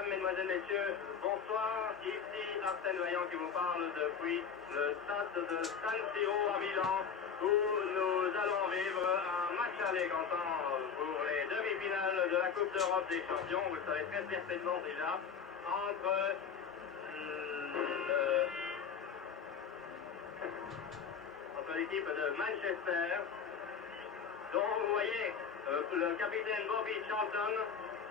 Mesdames, Mesdemoiselles, Messieurs, bonsoir. Ici Arsène Vaillant qui vous parle depuis le stade de San Siro à Milan où nous allons vivre un match aller comptant pour les demi-finales de la Coupe d'Europe des Champions. Vous le savez très certainement déjà, entre l'équipe de Manchester, dont vous voyez le capitaine Bobby Charlton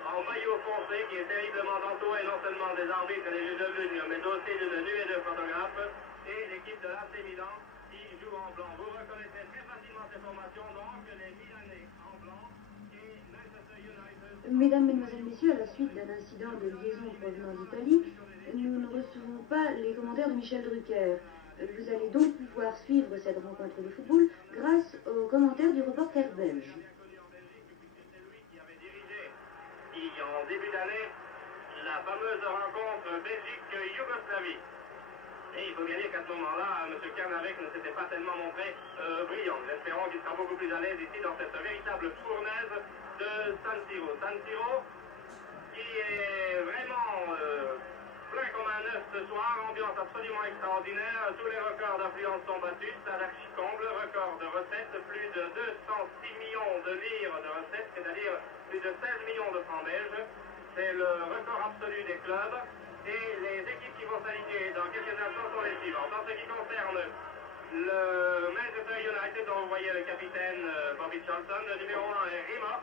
en maillot foncé qui est terriblement entouré non seulement des arbitres et des juges de ligne, mais aussi d'une nuée de photographes, et l'équipe de l'AC Milan qui joue en blanc. Vous reconnaissez très facilement ces formations, donc les Milanais en blanc et Manchester United. Mesdames, Mesdemoiselles, Messieurs, à la suite d'un incident de liaison provenant d'Italie, nous ne recevons pas les commentaires de Michel Drucker. Vous allez donc pouvoir suivre cette rencontre de football grâce aux commentaires du reporter belge. En début d'année, la fameuse rencontre Belgique-Yougoslavie. Et il faut bien dire qu'à ce moment-là, M. Kernavec ne s'était pas tellement montré brillant. Nous espérons qu'il sera beaucoup plus à l'aise ici dans cette véritable fournaise de San Siro. San Siro qui est vraiment plein comme un œuf ce soir, ambiance absolument extraordinaire, tous les records d'affluence sont battus, stade archi-comble, record de recettes, plus de 206 millions de livres de recettes, c'est-à-dire plus de 16 millions de francs belges. C'est le record absolu des clubs. Et les équipes qui vont s'aligner dans quelques instants sont les suivantes. En ce qui concerne le Manchester United, dont vous voyez le capitaine Bobby Charlton, le numéro 1 est Rimmer,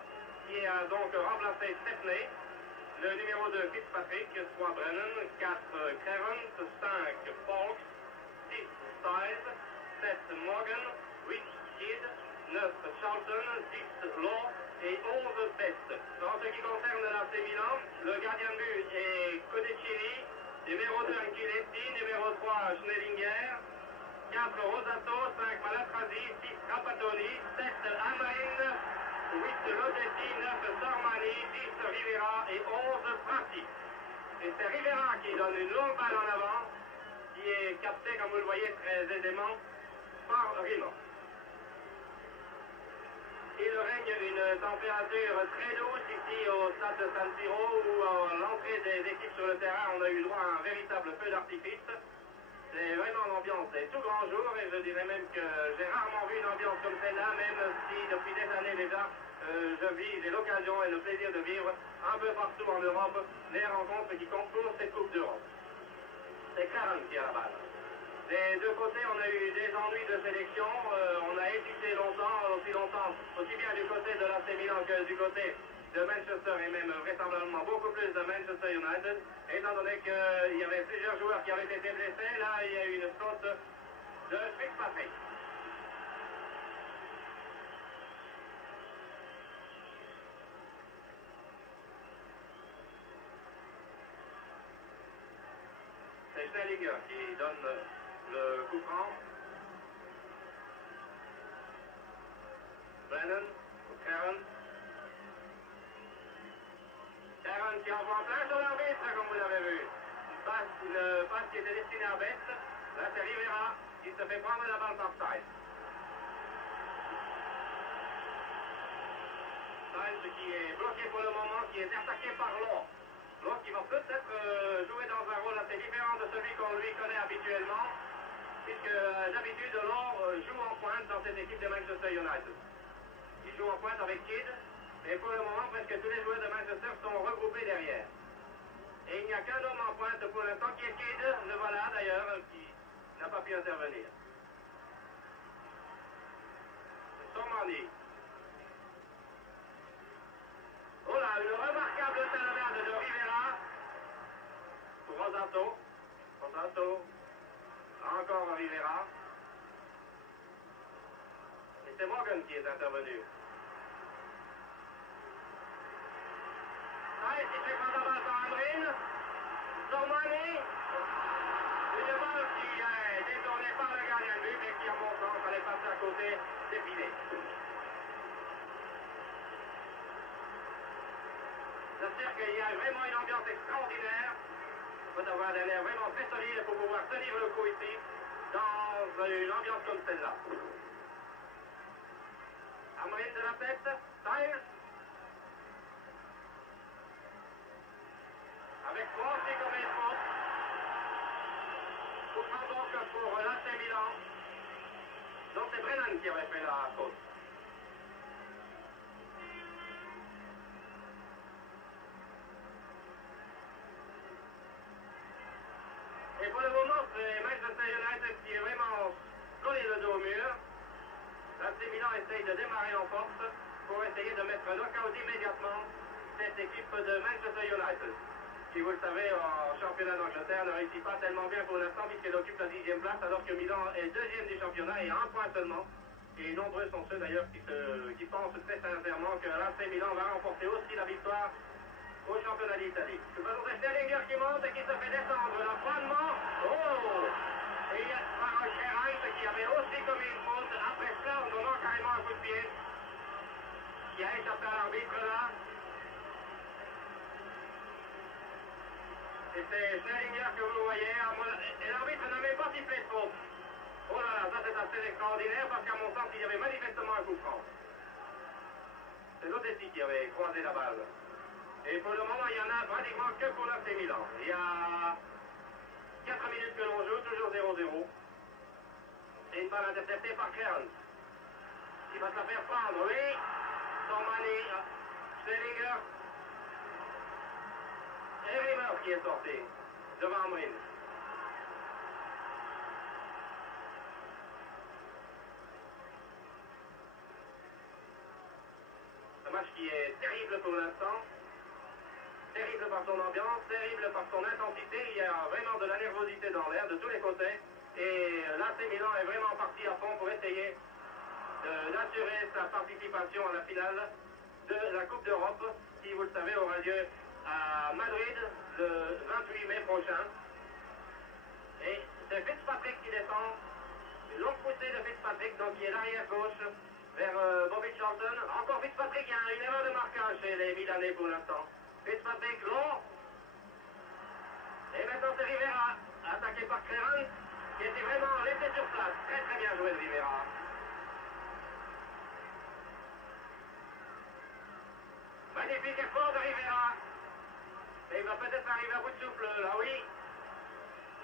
qui a donc remplacé Stepney. Le numéro 2, Fitzpatrick, 3 Brennan, 4 Clarence, 5 Fox, 6 Styles, 7 Morgan, 8 Kidd, 9 Charlton, 10 Law et 11 Best. En ce qui concerne l'AC Milan, le gardien de but est Codicini, numéro 2 Anchiletti, numéro 3 Schnellinger, 4 Rosato, 5 Malatrasi, 6 Trapattoni, 7 Amarin, 8 Lodetti, 9 Sormani, 10 Rivera et 11 Prati. Et c'est Rivera qui donne une longue balle en avant, qui est captée, comme vous le voyez très aisément, par Rimo. Il règne une température très douce ici au stade de San Siro où à l'entrée des équipes sur le terrain on a eu droit à un véritable feu d'artifice. C'est vraiment l'ambiance des tout grands jours et je dirais même que j'ai rarement vu une ambiance comme celle-là, même si depuis des années déjà j'ai l'occasion et le plaisir de vivre un peu partout en Europe les rencontres qui concourent cette Coupe d'Europe. C'est Clarence qui a la balle. Des deux côtés, on a eu des ennuis de sélection, on a hésité longtemps, aussi bien du côté de l'AC Milan que du côté de Manchester et même vraisemblablement beaucoup plus de Manchester United, étant donné qu'il y avait plusieurs joueurs qui avaient été blessés. Là, il y a eu une faute de Fitzpatrick. C'est Schnellinger qui donne le coup franc. Brennan, Karen. Karen qui envoie plein sur l'arbitre, comme vous l'avez vu. Une passe qui était destinée à Best. Là, c'est Rivera qui se fait prendre la balle par Styles. Styles qui est bloqué pour le moment, qui est attaqué par Law. Law qui va peut-être jouer dans un rôle assez différent de celui qu'on lui connaît habituellement, puisque d'habitude Law joue en pointe dans cette équipe de Manchester United. Il joue en pointe avec Kidd, et pour le moment, presque tous les joueurs de Manchester sont regroupés derrière. Et il n'y a qu'un homme en pointe pour l'instant qui est Kidd, le voilà d'ailleurs, qui n'a pas pu intervenir. Sormani. Oh là, une remarquable talonnade de Rivera pour Rosato. Rosato. Encore Rivera. Et c'est Morgan qui est intervenu. Allez, il fait prendre la balle par Amarin. Sormani. Une balle qui est détournée par le gardien de but, mais qui, en montant, fallait passer à côté des filets. J'espère qu'il y a vraiment une ambiance extraordinaire. Il faut avoir des airs vraiment très solides pour pouvoir tenir le coup ici, dans une ambiance comme celle-là. Amarin de la tête, Styles. Avec franc donc pour l'AC Milan. Donc c'est Brennan qui avait fait la faute. Et pour le moment, c'est Manchester United qui est vraiment collé le dos au mur. L'AC Milan essaye de démarrer en force pour essayer de mettre knock-out immédiatement cette équipe de Manchester United, qui, vous le savez, en championnat d'Angleterre ne réussit pas tellement bien pour l'instant puisqu'elle occupe la 10e place, alors que Milan est deuxième du championnat et à un point seulement. Et nombreux sont ceux d'ailleurs qui pensent très sincèrement que l'AC Milan va remporter aussi la victoire au championnat d'Italie. Le ballon de Sterlinger qui monte et qui se fait descendre là froidement. Oh! Et il y a Farage Herrein qui avait aussi commis une faute après cela en donnant carrément un coup de pied qui a échappé à l'arbitre là. Et c'est Sterlinger que vous voyez. Et l'arbitre n'a même pas sifflé de faute. Oh là là, ça c'est assez extraordinaire parce qu'à mon sens il y avait manifestement un coup franc. C'est Lodessi qui avait croisé la balle. Et pour le moment, il n'y en a pratiquement que pour l'AC Milan. Il y a 4 minutes que l'on joue, toujours 0-0. C'est une balle interceptée par Clarence, qui va se la faire prendre, oui. Sormani, Sterlinger. Et Rimmer qui est sorti, devant Amrin. Un match qui est terrible pour l'instant. Terrible par son ambiance, terrible par son intensité. Il y a vraiment de la nervosité dans l'air de tous les côtés. Et l'AC Milan est vraiment parti à fond pour essayer d'assurer sa participation à la finale de la Coupe d'Europe, qui, vous le savez, aura lieu à Madrid le 28 mai prochain. Et c'est Fitzpatrick qui descend. Une longue poussée de Fitzpatrick, donc qui est l'arrière gauche vers Bobby Charlton. Encore Fitzpatrick, il y a une erreur de marquage chez les Milanais pour l'instant. Fitzpatrick long. Et maintenant c'est Rivera, attaqué par Clarence, qui était vraiment laissé sur place. Très très bien joué de Rivera. Magnifique effort de Rivera. Et il va peut-être arriver à bout de souffle, là oui.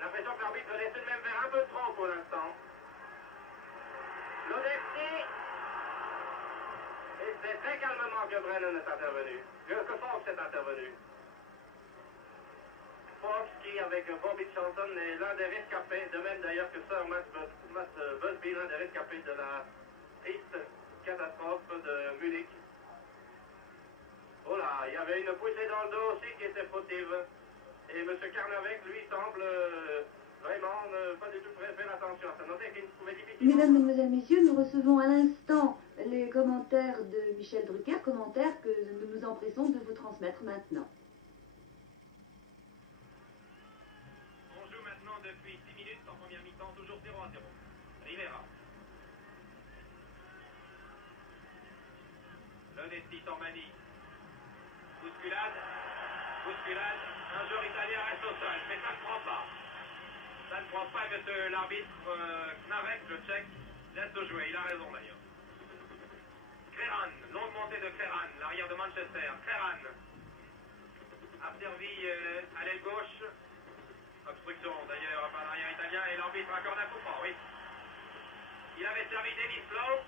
L'impression que l'arbitre laisse tout de même faire un peu trop pour l'instant. Lodessi. Et c'est très calmement que Brennan est intervenu. Que Fox est intervenu. Fox qui, avec Bobby Charlton, est l'un des rescapés, de même d'ailleurs que Sir Matt Busby, l'un des rescapés de la triste catastrophe de Munich. Oh là, il y avait une poussée dans le dos aussi qui était fautive. Et M. Carnavec, lui, semble vraiment ne pas du tout faire attention à ça. Notez qu'il pouvait difficilement... Mesdames, Mesdemoiselles, Messieurs, nous recevons à l'instant les commentaires de Michel Drucker, commentaires que nous nous empressons de vous transmettre maintenant. On joue maintenant depuis 6 minutes en première mi-temps, toujours 0-0. Rivera. Lodessi, Sormani. Bousculade. Bousculade. Un joueur italien reste au sol, mais ça ne prend pas. Ça ne prend pas, monsieur l'arbitre Knarek, le tchèque, laisse jouer, il a raison d'ailleurs. Kreran, longue montée de Kreran, l'arrière de Manchester. Kreran a servi à l'aile gauche. Obstruction d'ailleurs par l'arrière italien et l'arbitre accorde un coup franc, oui. Il avait servi Davis Lowe.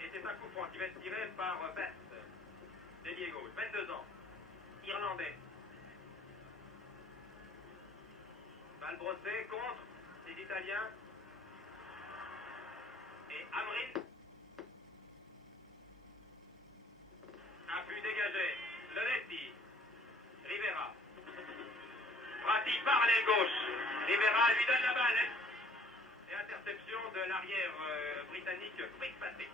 Et c'est un coup franc qui va être tiré par Best, délié gauche, 22 ans, irlandais. Balle brossée contre les Italiens. Et Amrin a pu dégager. Lodessi. Rivera. Pratique par l'aile gauche. Rivera lui donne la balle. Et interception de l'arrière britannique Fitzpatrick.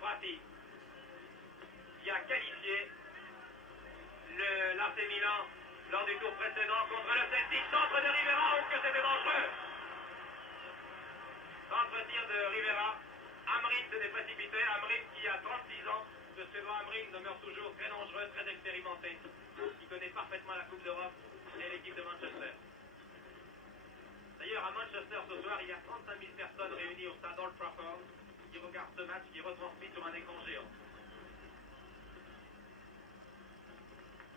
Prati, qui a qualifié l'AC Milan lors du tour précédent contre le Celtic. Centre de Rivera, ou que c'était dangereux. Centre tir de Rivera. Amrin s'était précipité. Amrin qui a 36 ans, ce Suédois toujours très dangereux, très expérimenté, qui connaît parfaitement la Coupe d'Europe et l'équipe de Manchester. D'ailleurs, à Manchester ce soir, il y a 35 000 personnes réunies au stade Old Trafford qui regardent ce match qui est retransmis sur un écran géant.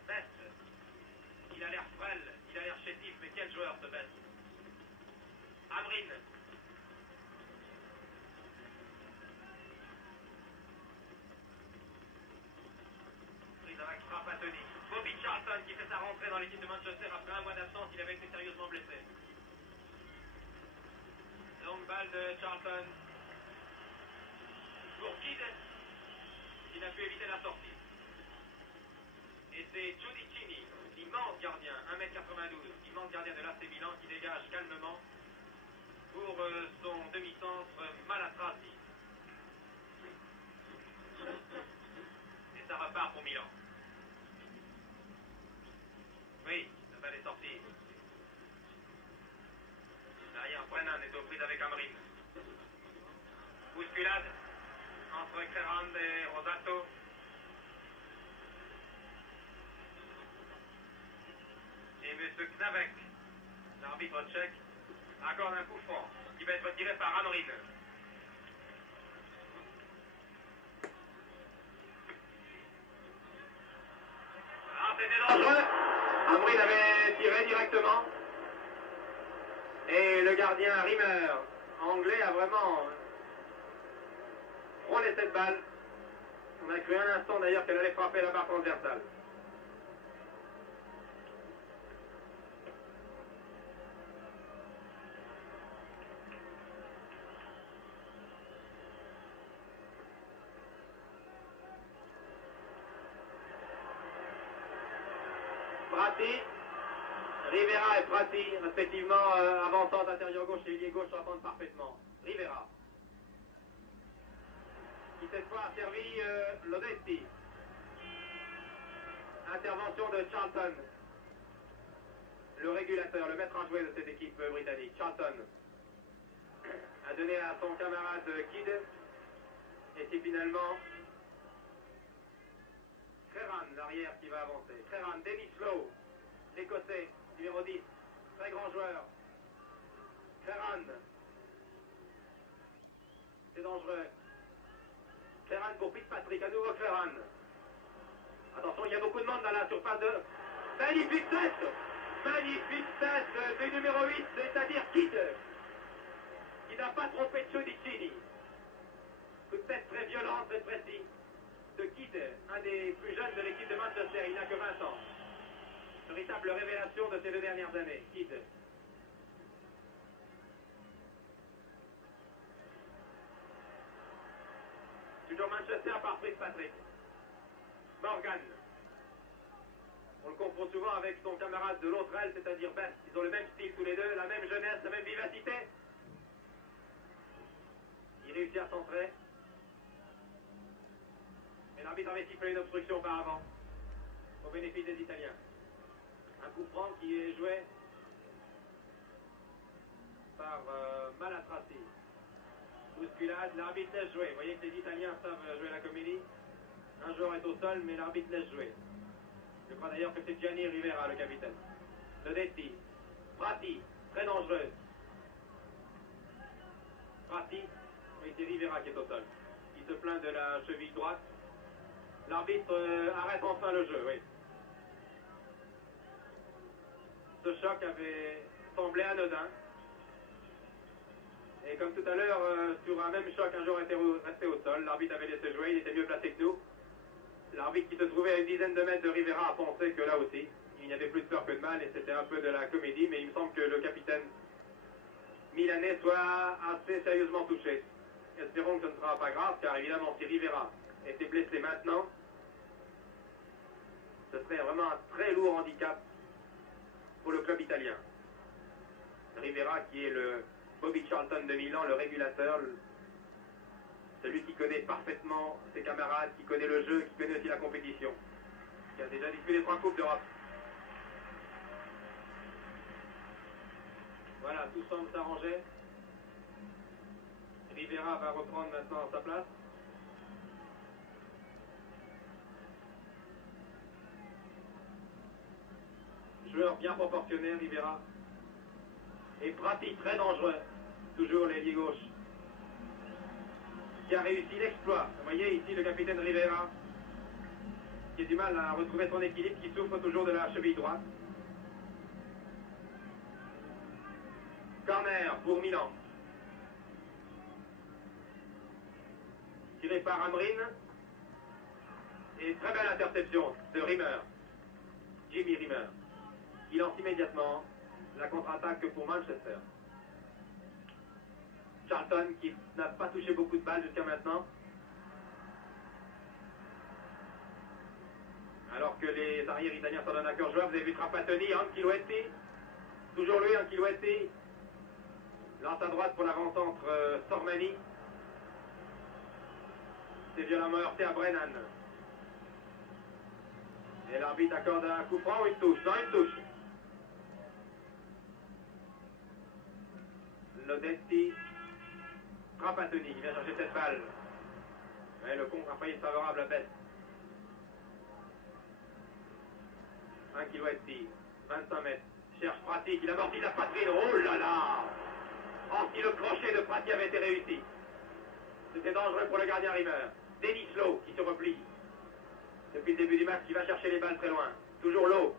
Best, il a l'air frêle, il a l'air chétif, mais quel joueur ce Best. Amrin. Prise frappe à Tony. Bobby Charlton qui fait sa rentrée dans l'équipe de Manchester après un mois d'absence, il avait été sérieusement blessé. Longue balle de Charlton. Pour Kidd, qui n'a pu éviter la sortie. Et c'est Giudicini, l'immense gardien, 1m92, immense gardien de l'AC Milan qui dégage calmement pour son demi-centre Malatrasi. Et ça repart pour Milan. Oui, la balle est sortie. Derrière, Brennan est aux prises avec Amrin. Bousculade entre Creran et Rosato. Et M. Knavek, l'arbitre tchèque, accorde un coup franc qui va être tiré par Amrin. Ah, c'était dangereux. Amrin avait tiré directement. Et le gardien Rimmer, anglais, a vraiment frôlé cette balle. On a cru un instant d'ailleurs qu'elle allait frapper la barre transversale. Prati, Rivera et Prati, respectivement avançant d'intérieur gauche et ailier gauche, s'entendent parfaitement. Rivera, qui cette fois a servi Lodetti. Intervention de Charlton, le régulateur, le maître à jouer de cette équipe britannique. Charlton a donné à son camarade Kidd, et c'est finalement Creran, l'arrière, qui va avancer. Creran, Dennis Lowe, l'Écossais, numéro 10, très grand joueur. Creran, c'est dangereux. Creran pour Fitzpatrick, à nouveau Creran. Attention, il y a beaucoup de monde dans la surface de... Magnifique tête! Magnifique tête du numéro 8, c'est-à-dire Kidd, qui n'a pas trompé Giudicini. Toute tête très violente, très précise de Kidd, un des plus jeunes de l'équipe de Manchester, il n'a que 20 ans. Véritable révélation de ces 2 dernières années, Kidd. Toujours Manchester par Fitzpatrick. Morgan. On le confond souvent avec son camarade de l'autre aile, c'est-à-dire Best. Ils ont le même style tous les deux, la même jeunesse, la même vivacité. Il réussit à centrer. Et l'arbitre avait sifflé une obstruction auparavant, au bénéfice des Italiens. Un coup franc qui est joué par Malatrasi. Bousculade, l'arbitre laisse jouer. Vous voyez que les Italiens savent jouer la comédie. Un joueur est au sol, mais l'arbitre laisse jouer. Je crois d'ailleurs que c'est Gianni Rivera, le capitaine. Lodetti, Prati, très dangereux. Prati, oui, c'est Rivera qui est au sol. Il se plaint de la cheville droite. L'arbitre arrête enfin le jeu, oui. Ce choc avait semblé anodin. Et comme tout à l'heure, sur un même choc, un joueur était resté au sol. L'arbitre avait laissé jouer, il était mieux placé que nous. L'arbitre qui se trouvait à une dizaine de mètres de Rivera a pensé que là aussi, il n'y avait plus de peur que de mal et c'était un peu de la comédie. Mais il me semble que le capitaine milanais soit assez sérieusement touché. Espérons que ce ne sera pas grave, car évidemment, si Rivera était blessé maintenant, ce serait vraiment un très lourd handicap pour le club italien. Rivera qui est le Bobby Charlton de Milan, le régulateur, celui qui connaît parfaitement ses camarades, qui connaît le jeu, qui connaît aussi la compétition, qui a déjà disputé 3 Coupes d'Europe. Voilà, tout semble s'arranger. Rivera va reprendre maintenant sa place. joueur bien proportionné, Rivera. Et Prati, très dangereux. Toujours l'ailier gauche. Qui a réussi l'exploit. Vous voyez ici le capitaine Rivera. Qui a du mal à retrouver son équilibre, qui souffre toujours de la cheville droite. Corner pour Milan. Tiré par Amrin. Et très belle interception de Rimmer. Jimmy Rimmer. Il lance immédiatement la contre-attaque pour Manchester. Charlton qui n'a pas touché beaucoup de balles jusqu'à maintenant. Alors que les arrières italiens s'en donnent à cœur joie. Vous avez vu Trapattoni, Ancelotti. Toujours lui, Ancelotti. Lance à droite pour l'avant-centre Sormani. C'est violemment heurté à Brennan. Et l'arbitre accorde un coup franc ou une touche? Non, une touche. Lodetti. Trapattoni, il vient chercher cette balle. Mais le contre a failli être favorable à Best. Ancelotti, 25 mètres. Cherche Prati, il a mordi la poitrine. Oh là là! Oh, si le crochet de Prati avait été réussi. C'était dangereux pour le gardien Rimmer. Denis Lowe qui se replie. Depuis le début du match, qui va chercher les balles très loin. Toujours Lowe.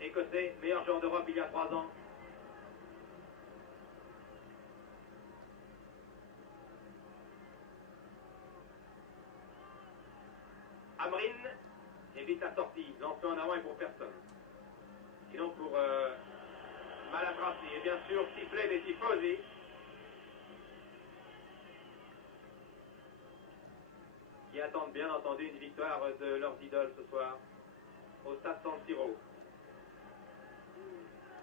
Écossais, meilleur joueur d'Europe il y a 3 ans. Amrin évite la sortie. Lancé en avant et pour personne. Sinon pour Malatrassi. Et bien sûr, sifflet des tifosi. Qui attendent bien entendu une victoire de leurs idoles ce soir au stade San Siro.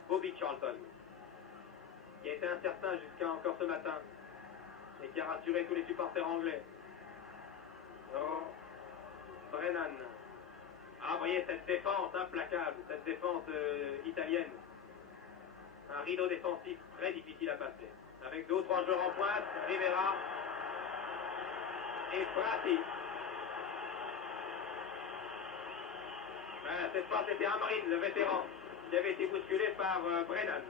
Bobby Charlton, qui a été incertain jusqu'à encore ce matin et qui a rassuré tous les supporters anglais. Oh, Brennan. Ah, vous voyez cette défense implacable, cette défense italienne. Un rideau défensif très difficile à passer. Avec 2 ou 3 joueurs en pointe, Rivera et Prati. Cette fois, c'était Amrin, le vétéran, qui avait été bousculé par Brennan.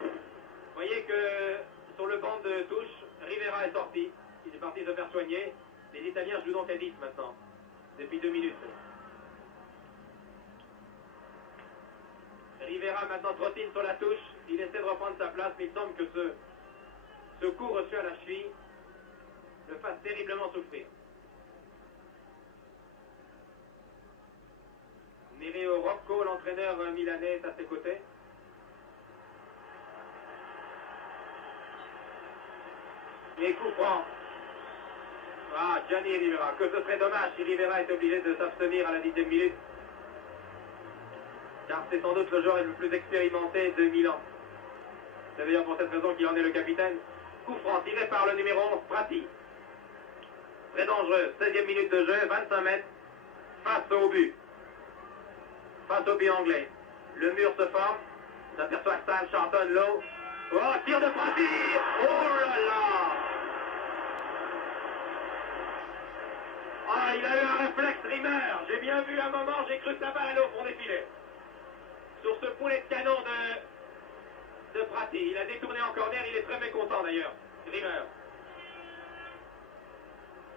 Vous voyez que sur le banc de touche, Rivera est sorti. Il est parti se faire soigner. Les Italiens jouent donc à 10 maintenant, depuis 2 minutes. Rivera maintenant trottine sur la touche. Il essaie de reprendre sa place, mais il semble que ce coup reçu à la cheville le fasse terriblement souffrir. Nereo Rocco, l'entraîneur milanais, est à ses côtés. Et coup franc. Ah, Gianni Rivera. Que ce serait dommage si Rivera est obligé de s'abstenir à la 10e minute. Car c'est sans doute le joueur le plus expérimenté de Milan. C'est d'ailleurs pour cette raison qu'il en est le capitaine. Coup franc tiré par le numéro 11, Prati. Très dangereux. 16e minute de jeu, 25 mètres. Face au but. Face au but anglais. Le mur se forme. S'aperçoit Stan, Charlton, Lowe. Oh, tir de Prati. Oh là là. Ah, il a eu un réflexe Rimmer. J'ai bien vu un moment, j'ai cru que la balle allait au fond des filets. Sur ce poulet de canon de Prati. Il a détourné en corner, il est très mécontent d'ailleurs. Rimmer.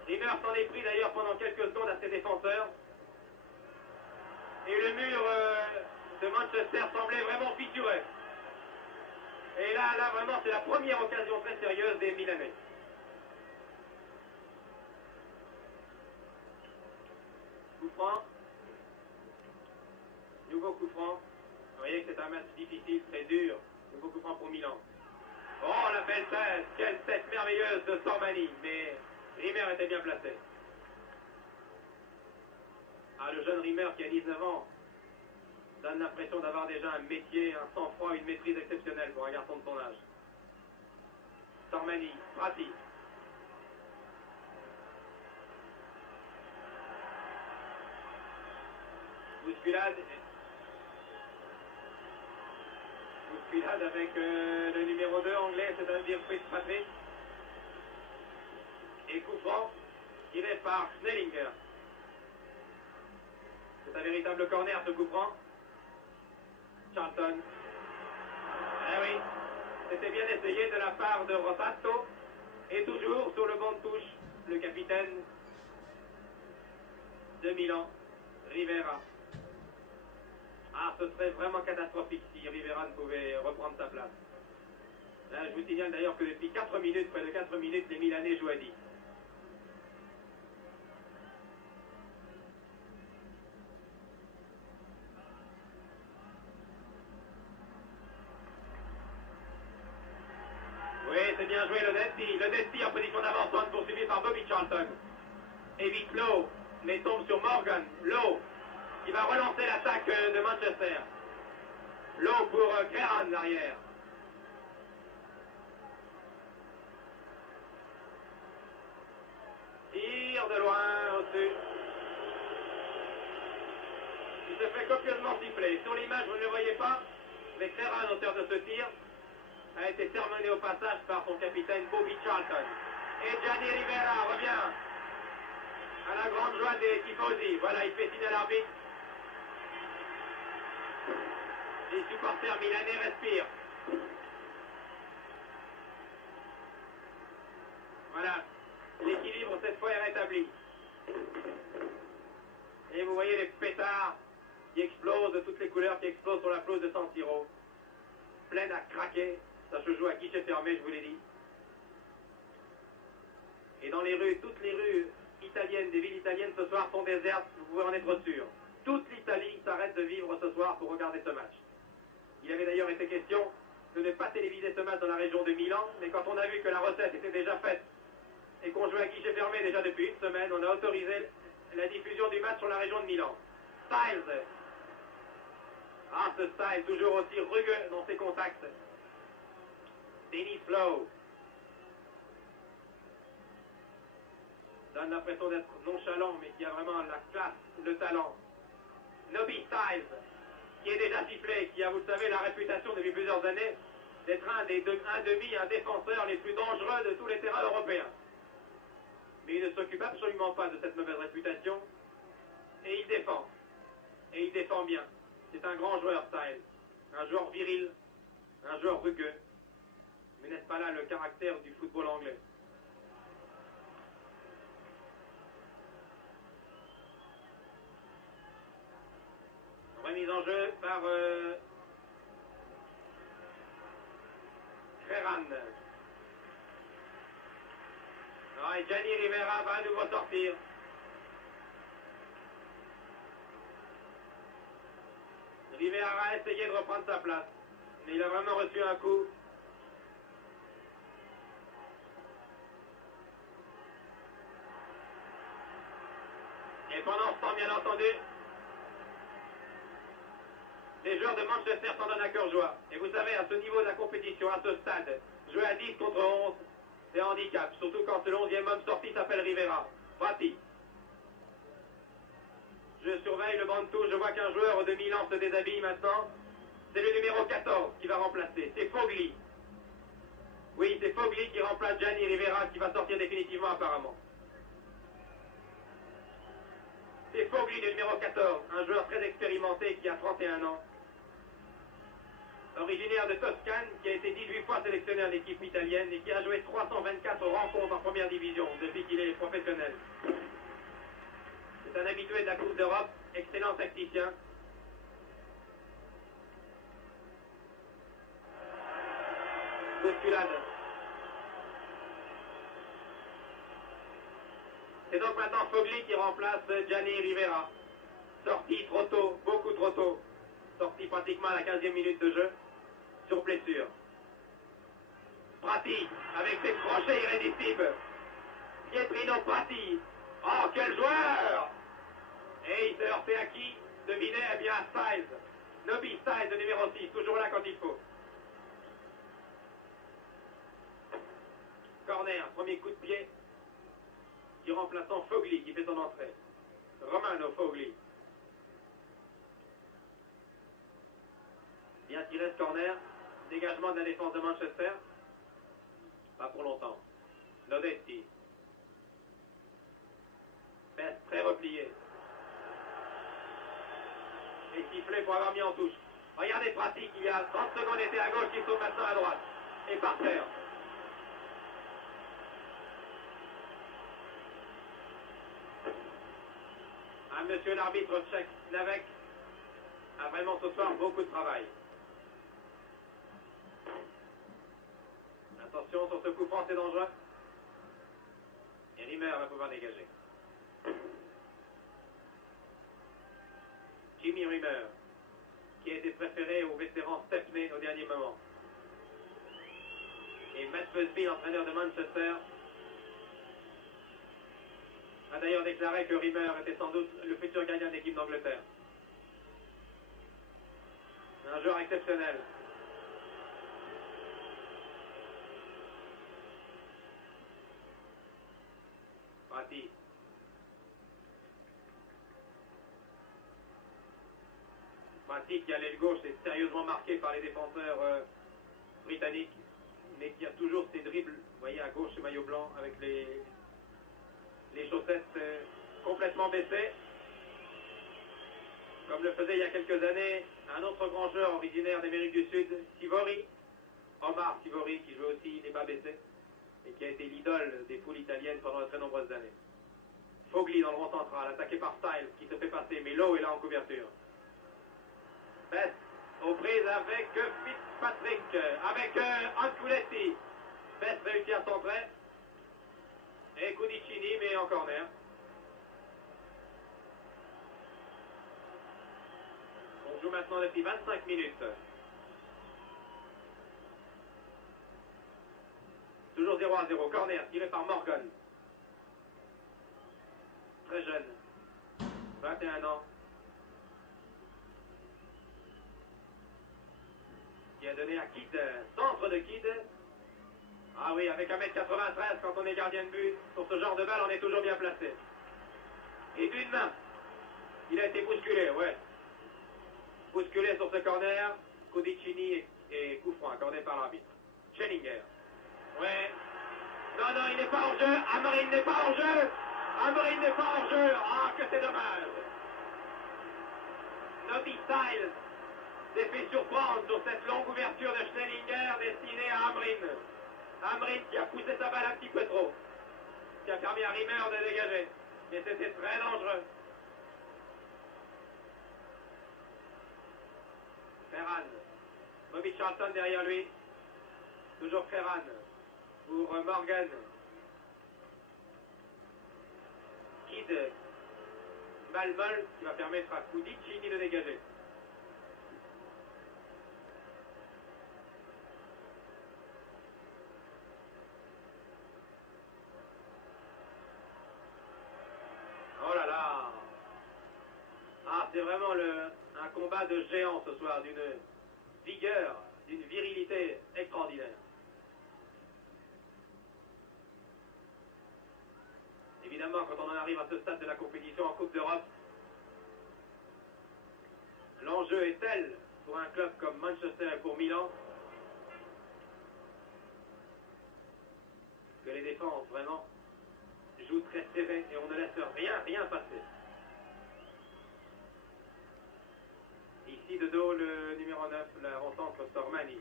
Rimmer s'en est pris d'ailleurs pendant quelques secondes à ses défenseurs. Et le mur de Manchester semblait vraiment fissuré. Et là vraiment, c'est la première occasion très sérieuse des Milanais. Coup franc. Nouveau coup franc. Vous voyez que c'est un match difficile, très dur. Nouveau coup franc pour Milan. Oh, la belle tête. Quelle tête merveilleuse de Sormani. Mais Rimmer était bien placé. Ah, le jeune Rimmer qui a 19 ans donne l'impression d'avoir déjà un métier, un sang-froid, une maîtrise exceptionnelle pour un garçon de son âge. Sormani, Prati. Bousculade. Bousculade avec le numéro 2 anglais, c'est-à-dire Fitzpatrick. Et coup franc tiré par Snellinger. C'est un véritable corner, ce coup franc. Charlton. Eh oui, c'était bien essayé de la part de Rosato. Et toujours sur le banc de touche, le capitaine de Milan, Rivera. Ah, ce serait vraiment catastrophique si Rivera ne pouvait reprendre sa place. Là, je vous signale d'ailleurs que depuis 4 minutes, près de 4 minutes, les Milanais jouent à 10. Oui, c'est bien joué le Desti. Le Desti en position d'avancement poursuivi par Bobby Charlton. Évite Lowe, mais tombe sur Morgan. Lowe, qui va relancer l'attaque de Manchester. Lowe pour Creran l'arrière. Tire de loin au-dessus. Il se fait copieusement siffler. Sur l'image, vous ne le voyez pas, mais Creran, auteur de ce tir, a été terminé au passage par son capitaine Bobby Charlton. Et Gianni Rivera revient à la grande joie des tifosi. Voilà, il fait signe à l'arbitre. Les supporters milanais respirent. Voilà, l'équilibre cette fois est rétabli. Et vous voyez les pétards qui explosent de toutes les couleurs, qui explosent sur la pelouse de San Siro. Pleine à craquer. Ça se joue à guichet fermé, je vous l'ai dit. Et dans les rues, toutes les rues italiennes, des villes italiennes ce soir sont désertes, vous pouvez en être sûr. Toute l'Italie s'arrête de vivre ce soir pour regarder ce match. Il avait d'ailleurs été question de ne pas téléviser ce match dans la région de Milan, mais quand on a vu que la recette était déjà faite et qu'on jouait à guichet fermé déjà depuis une semaine, on a autorisé la diffusion du match sur la région de Milan. Styles. Ah, ce Styles, toujours aussi rugueux dans ses contacts. Denis Lowe donne l'impression d'être nonchalant, mais qui a vraiment la classe, le talent. Nobby Styles, qui est déjà sifflé, qui a, vous le savez, la réputation depuis plusieurs années d'être un défenseur les plus dangereux de tous les terrains européens. Mais il ne s'occupe absolument pas de cette mauvaise réputation, et il défend. Et il défend bien. C'est un grand joueur, Styles. Un joueur viril, un joueur rugueux. Mais n'est-ce pas là le caractère du football anglais? Remise en jeu par Creran. Ah, et Gianni Rivera va à nouveau sortir. Rivera a essayé de reprendre sa place, mais il a vraiment reçu un coup. Et pendant ce temps, bien entendu, les joueurs de Manchester s'en donnent à cœur joie. Et vous savez, à ce niveau de la compétition, à ce stade, jouer à 10 contre 11, c'est un handicap. Surtout quand le 11e homme sorti s'appelle Rivera. Prati. Je surveille le banc de touche, je vois qu'un joueur de Milan se déshabille maintenant. C'est le numéro 14 qui va remplacer. C'est Fogli. Oui, c'est Fogli qui remplace Gianni Rivera qui va sortir définitivement apparemment. C'est Fogli, le numéro 14, un joueur très expérimenté qui a 31 ans. Originaire de Toscane, qui a été 18 fois sélectionné en équipe italienne et qui a joué 324 rencontres en première division depuis qu'il est professionnel. C'est un habitué de la Coupe d'Europe, excellent tacticien. Bousculade. C'est donc maintenant Fogli qui remplace Gianni Rivera. Sorti trop tôt, beaucoup trop tôt. Sorti pratiquement à la 15e minute de jeu, sur blessure. Prati, avec ses crochets irrésistibles. Pietrino Prati. Oh, quel joueur! Et il s'est heurté à qui? Devinez, eh bien à Styles. Nobby Styles, le numéro 6, toujours là quand il faut. Corner, premier coup de pied, qui remplaçant Fogli, qui fait son entrée. Romano Fogli. Bien tiré ce corner. Dégagement de la défense de Manchester. Pas pour longtemps. Lodetti. Passe très replié. sifflet pour avoir mis en touche. Regardez Pratique, il y a 30 secondes était à gauche, qui saute maintenant à droite. Et par terre. Monsieur l'arbitre tchèque Slavek a vraiment ce soir beaucoup de travail. Attention sur ce coup franc, c'est dangereux. Et Rimmer va pouvoir dégager. Jimmy Rimmer, qui a été préféré au vétéran Stepney au dernier moment. Et Matt Busby, l'entraîneur de Manchester, a d'ailleurs déclaré que Rimmer était sans doute le futur gardien de l'équipe d'Angleterre. Un joueur exceptionnel. Prati. Prati qui à l'aile gauche est sérieusement marqué par les défenseurs britanniques, mais qui a toujours ses dribbles, vous voyez à gauche ce maillot blanc avec les chaussettes complètement baissées, comme le faisait il y a quelques années un autre grand joueur originaire d'Amérique du Sud, Sivori, Omar Sivori, qui joue aussi les bas baissés et qui a été l'idole des foules italiennes pendant de très nombreuses années. Fogli dans le rond central, attaqué par Styles qui se fait passer, mais Lowe est là en couverture. Best aux prises avec Fitzpatrick, avec Anculetti. Best réussit à centrer. Et Cudicini, mais en corner. On joue maintenant depuis 25 minutes. Toujours 0-0. Corner tiré par Morgan. Très jeune. 21 ans. Qui a donné à Kidd. Centre de Kidd. Ah oui, avec 1m93, quand on est gardien de but, sur ce genre de balle, on est toujours bien placé. Et d'une main, il a été bousculé, ouais. Bousculé sur ce corner, Cudicini et coup franc accordé par l'arbitre. Schellinger. Ouais. Non, non, il n'est pas en jeu. Amorim n'est pas en jeu. Amorim n'est pas en jeu. Ah, que c'est dommage. Nobby Styles s'est fait surprendre sur cette longue ouverture de Schellinger destinée à Amorim. Amorim qui a poussé sa balle un petit peu trop. Qui a permis à Rimmer de dégager. Mais c'était très dangereux. Ferran. Bobby Charlton derrière lui. Toujours Ferran. Pour Morgan. Kidd. Balle molle qui va permettre à Cudicini de dégager. Oh là là. Ah, c'est vraiment un combat de géant ce soir, d'une vigueur, d'une virilité extraordinaire. Évidemment, quand on en arrive à ce stade de la compétition en Coupe d'Europe, l'enjeu est tel pour un club comme Manchester et pour Milan que les défenses vraiment jouent très serré et on ne laisse rien passer. Ici de dos le numéro 9, la rencontre Sormani.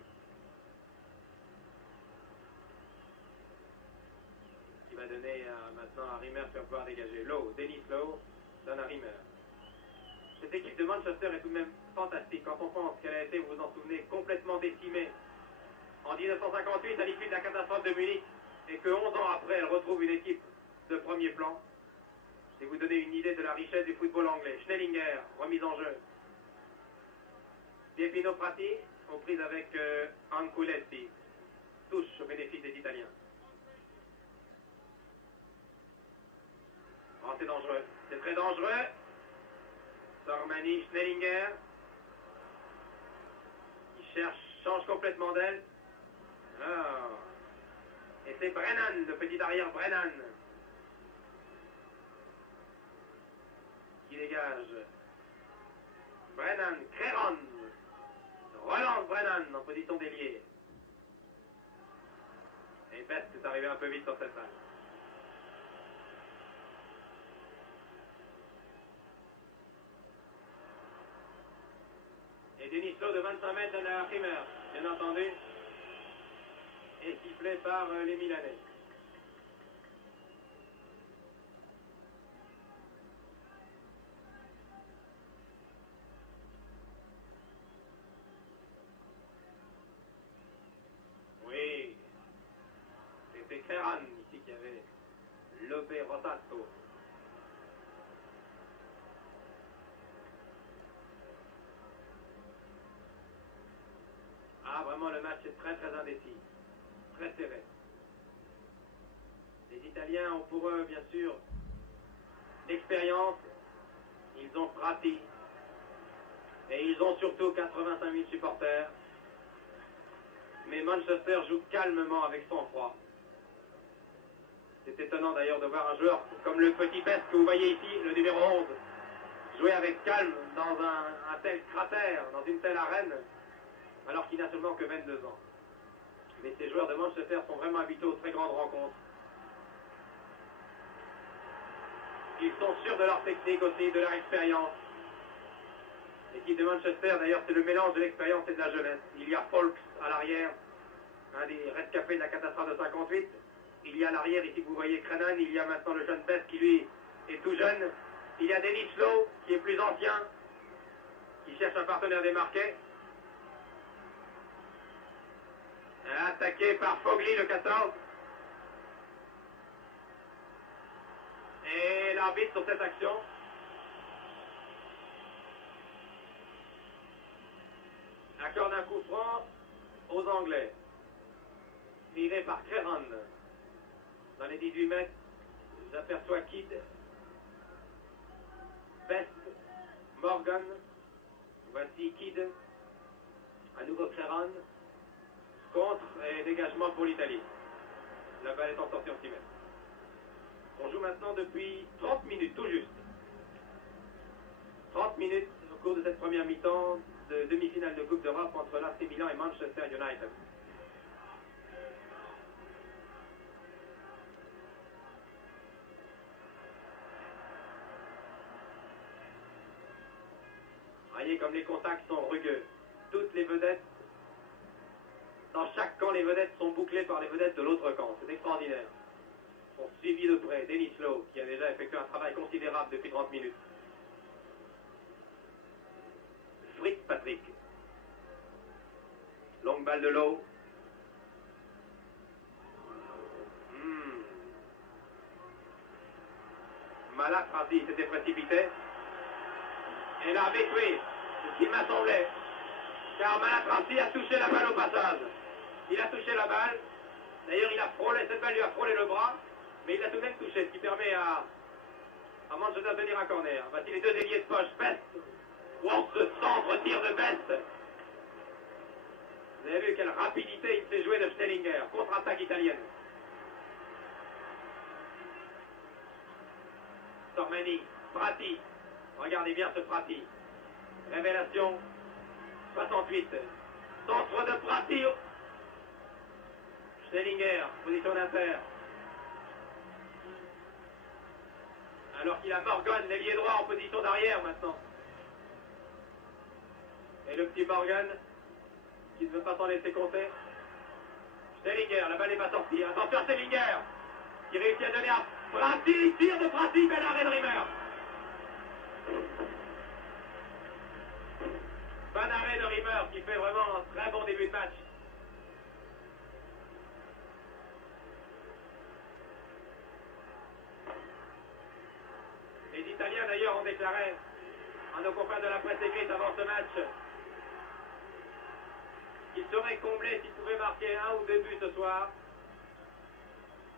Qui va donner maintenant à Rimmer pour pouvoir dégager. Lowe, Dennis Lowe, donne à Rimmer. Cette équipe de Manchester est tout de même fantastique. Quand on pense qu'elle a été, vous vous en souvenez, complètement décimée en 1958 à l'issue de la catastrophe de Munich et que 11 ans après elle retrouve une équipe de premier plan. Et vous donner une idée de la richesse du football anglais. Schellinger, remise en jeu. Piepino Prati, aux prises avec Anculetti. Touche au bénéfice des Italiens. Oh, c'est dangereux. C'est très dangereux. Sormani, Schellinger. Il change complètement d'aile. Oh. Et c'est Brennan, le petit arrière Brennan. Qui dégage. Brennan, Créron. Relance Brennan en position d'ailier. Et Best est arrivé un peu vite sur cette balle. Denis Lowe de 25 mètres donne à Rimmer, bien entendu. Et sifflé par les Milanais. Oui, c'était Creran ici qui avait lobé Rotato. Ah, vraiment, le match est très très indécis, très serré. Les Italiens ont pour eux, bien sûr, l'expérience, ils ont Prati, et ils ont surtout 85 000 supporters. Mais Manchester joue calmement avec son froid. C'est étonnant d'ailleurs de voir un joueur comme le petit Best que vous voyez ici, le numéro 11, jouer avec calme dans un tel cratère, dans une telle arène, alors qu'il n'a seulement que 22 ans. Mais ces joueurs de Manchester sont vraiment habitués aux très grandes rencontres. Ils sont sûrs de leur technique aussi, de leur expérience. L'équipe de Manchester, d'ailleurs, c'est le mélange de l'expérience et de la jeunesse. Il y a Folks à l'arrière, un des rescapés de la catastrophe de 58. Il y a à l'arrière, ici que vous voyez Crenan. Il y a maintenant le jeune Best qui, lui, est tout jeune. Il y a Denis Lowe, qui est plus ancien, qui cherche un partenaire démarqué. Attaqué par Fogli, le 14. Et l'arbitre sur cette action accorde un coup franc aux Anglais. Tiré par Creran. Dans les 18 mètres, j'aperçois Kidd, Best, Morgan. Voici Kidd. À nouveau Creran. Contre et dégagement pour l'Italie. La balle est en sortie en 6 mètres. On joue maintenant depuis 30 minutes, tout juste. 30 minutes au cours de cette première mi-temps de demi-finale de Coupe d'Europe entre l'AC Milan et Manchester United. Voyez comme les contacts sont rugueux. Toutes les vedettes, dans chaque camp, les vedettes sont bouclées par les vedettes de l'autre camp. C'est extraordinaire. Ils sont suivis de près. Denis Lowe, qui a déjà effectué un travail considérable depuis 30 minutes. Fritz Patrick. Longue balle de Lowe. Malak Prati s'était précipité. Et l'arbitre, oui, c'est ce qu'il m'a semblé. Car Malak Prati a touché la balle au passage. Il a touché la balle. D'ailleurs, il a frôlé, cette balle lui a frôlé le bras. Mais il l'a tout de même touché, ce qui permet à Manchester de tenir un corner. Voici les deux ailiers de poche. Best. Wow, ce centre tir de Best. Vous avez vu quelle rapidité il s'est joué de Schnellinger. Contre-attaque italienne. Sormani, Prati. Regardez bien ce Prati. Révélation. 68. Centre de Prati. Schnellinger, position d'inter. Alors qu'il a Morgan, l'ailier droit en position d'arrière maintenant. Et le petit Morgan, qui ne veut pas s'en laisser compter. Schnellinger, la balle n'est pas sortie. Attention à Schnellinger, qui réussit à donner à Prati. Tire de Prati, bel arrêt de Rimmer. Bon arrêt de Rimmer qui fait vraiment un très bon début de match. Les Italiens d'ailleurs ont déclaré à nos confrères de la presse écrite avant ce match qu'ils seraient comblés s'ils pouvaient marquer 1 ou 2 buts ce soir,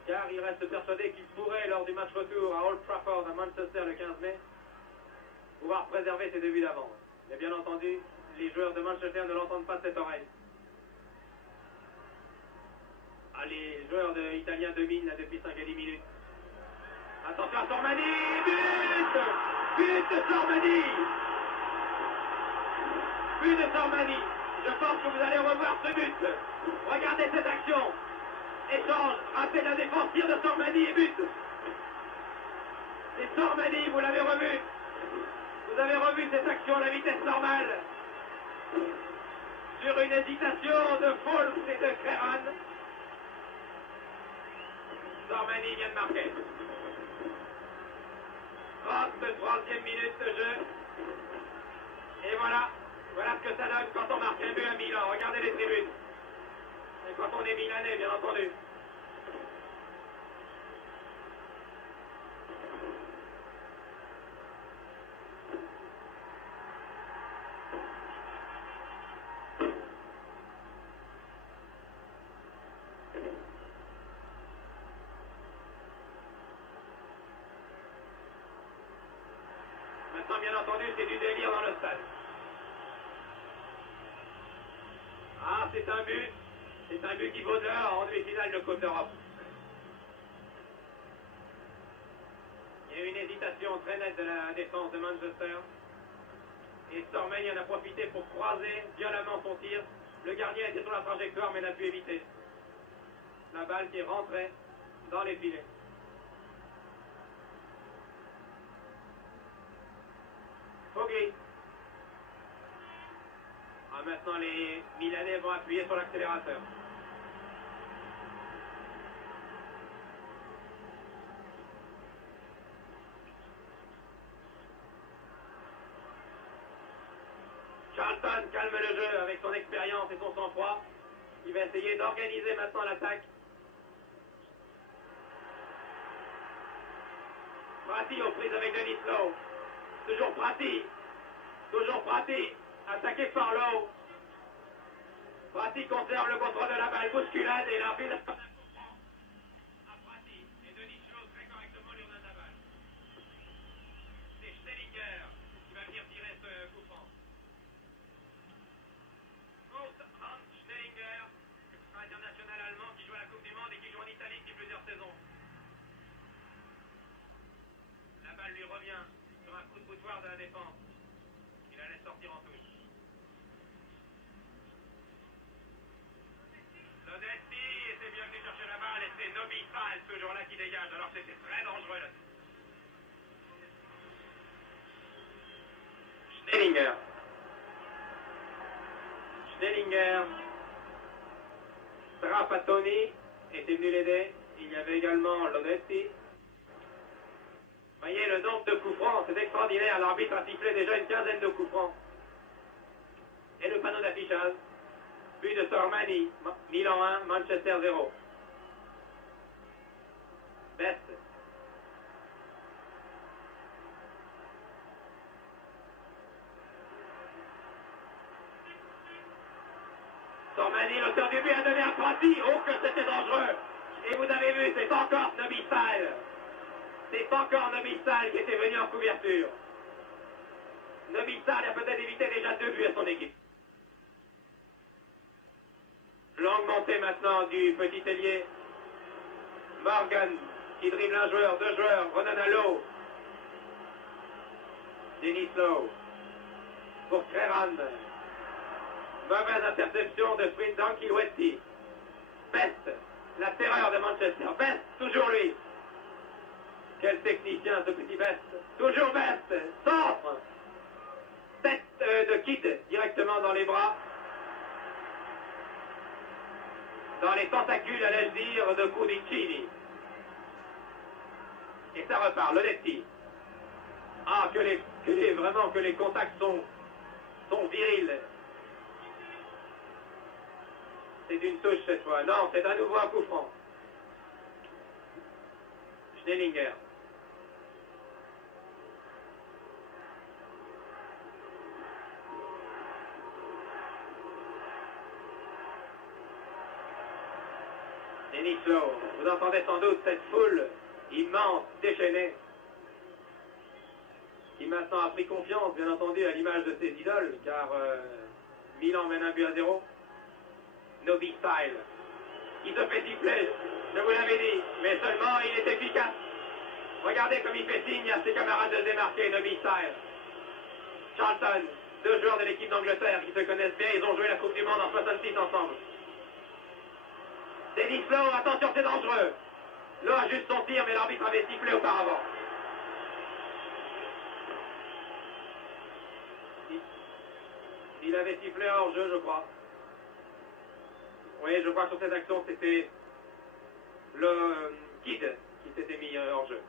car ils restent persuadés qu'ils pourraient, lors du match retour à Old Trafford à Manchester le 15 mai, pouvoir préserver ces 2 buts d'avance. Mais bien entendu, les joueurs de Manchester ne l'entendent pas de cette oreille. Ah, les joueurs italiens dominent là, depuis 5 à 10 minutes. Attention à Sormani, but! But de Sormani! But de Sormani! Je pense que vous allez revoir ce but. Regardez cette action. Échange, rappel la défense, tir de Sormani et but. C'est Sormani, vous l'avez revu. Vous avez revu cette action à la vitesse normale. Sur une hésitation de Folks et de Creran. Sormani vient de marquer. 30e minute de jeu. Et voilà ce que ça donne quand on marque un but à Milan. Regardez les tribunes. Et quand on est milanais, bien entendu. Maintenant, bien entendu, c'est du délire dans le stade. Ah, c'est un but. C'est un but qui vaut dehors en demi-finale de Coupe d'Europe. Il y a eu une hésitation très nette de la défense de Manchester. Et Sormani en a profité pour croiser violemment son tir. Le gardien était sur la trajectoire mais n'a pu éviter. La balle qui est rentrée dans les filets. Fogli. Ah, maintenant les Milanais vont appuyer sur l'accélérateur. Charlton calme le jeu avec son expérience et son sang-froid. Il va essayer d'organiser maintenant l'attaque. Prati aux prises avec Denis Lowe. Toujours Prati. Attaqué par Lowe. Prati conserve le contrôle de la balle. Bousculade et l'arbitre à Prati. Et Denis Lowe très correctement lui redonne la balle. C'est Schnellinger qui va venir tirer ce coup franc. Hans Schnellinger, international allemand qui joue à la Coupe du Monde et qui joue en Italie depuis plusieurs saisons. La balle lui revient sur un coup de boutoir de la défense. Il la laisse sortir en touche. Lodetti était bien venu chercher la balle et c'est Nobisal toujours là qui dégage alors que c'était très dangereux là. Schnellinger. Trapattoni était venu l'aider. Il y avait également Lodetti. Voyez le nombre de coups francs, c'est extraordinaire. L'arbitre a sifflé déjà une quinzaine de coups francs. Et le panneau d'affichage. But de Sormani. Milan 1, Manchester 0. Best. Sormani, l'auteur du but, a donné à Prati. Oh, que c'était dangereux. Et vous avez vu, c'est encore Nobisal. C'est encore Nobisal qui était venu en couverture. Nobisal a peut-être évité déjà 2 buts à son équipe. Longue montée maintenant du petit ailier. Morgan qui dribble un joueur, 2 joueurs, redonne à Lowe. Denis Lowe. Pour Creran. Mauvaise interception de Sprindon Kilouetti. Best, la terreur de Manchester. Best, toujours lui. Quel technicien ce petit Best. Toujours Best. Centre. Tête de Kidd directement dans les bras. Dans les tentacules, allais-je dire, de Cudicini. Et ça repart, Lodetti. Ah, que les contacts sont virils. C'est une touche cette fois. Non, c'est à nouveau un coup franc. Schnellinger. Denis Lowe. Vous entendez sans doute cette foule immense, déchaînée, qui maintenant a pris confiance, bien entendu, à l'image de ses idoles, car Milan mène 1-0. Nobisal, il se fait siffler, je vous l'avais dit, mais seulement il est efficace. Regardez comme il fait signe à ses camarades de se démarquer, Nobisal. Charlton, 2 joueurs de l'équipe d'Angleterre qui se connaissent bien, ils ont joué la Coupe du Monde en 66 ensemble. Denis Lowe, attention, c'est dangereux. Lowe a juste son tir, mais l'arbitre avait sifflé auparavant. Il avait sifflé un hors-jeu, je crois. Oui, je crois que sur cette action, c'était le Kid qui s'était mis hors-jeu.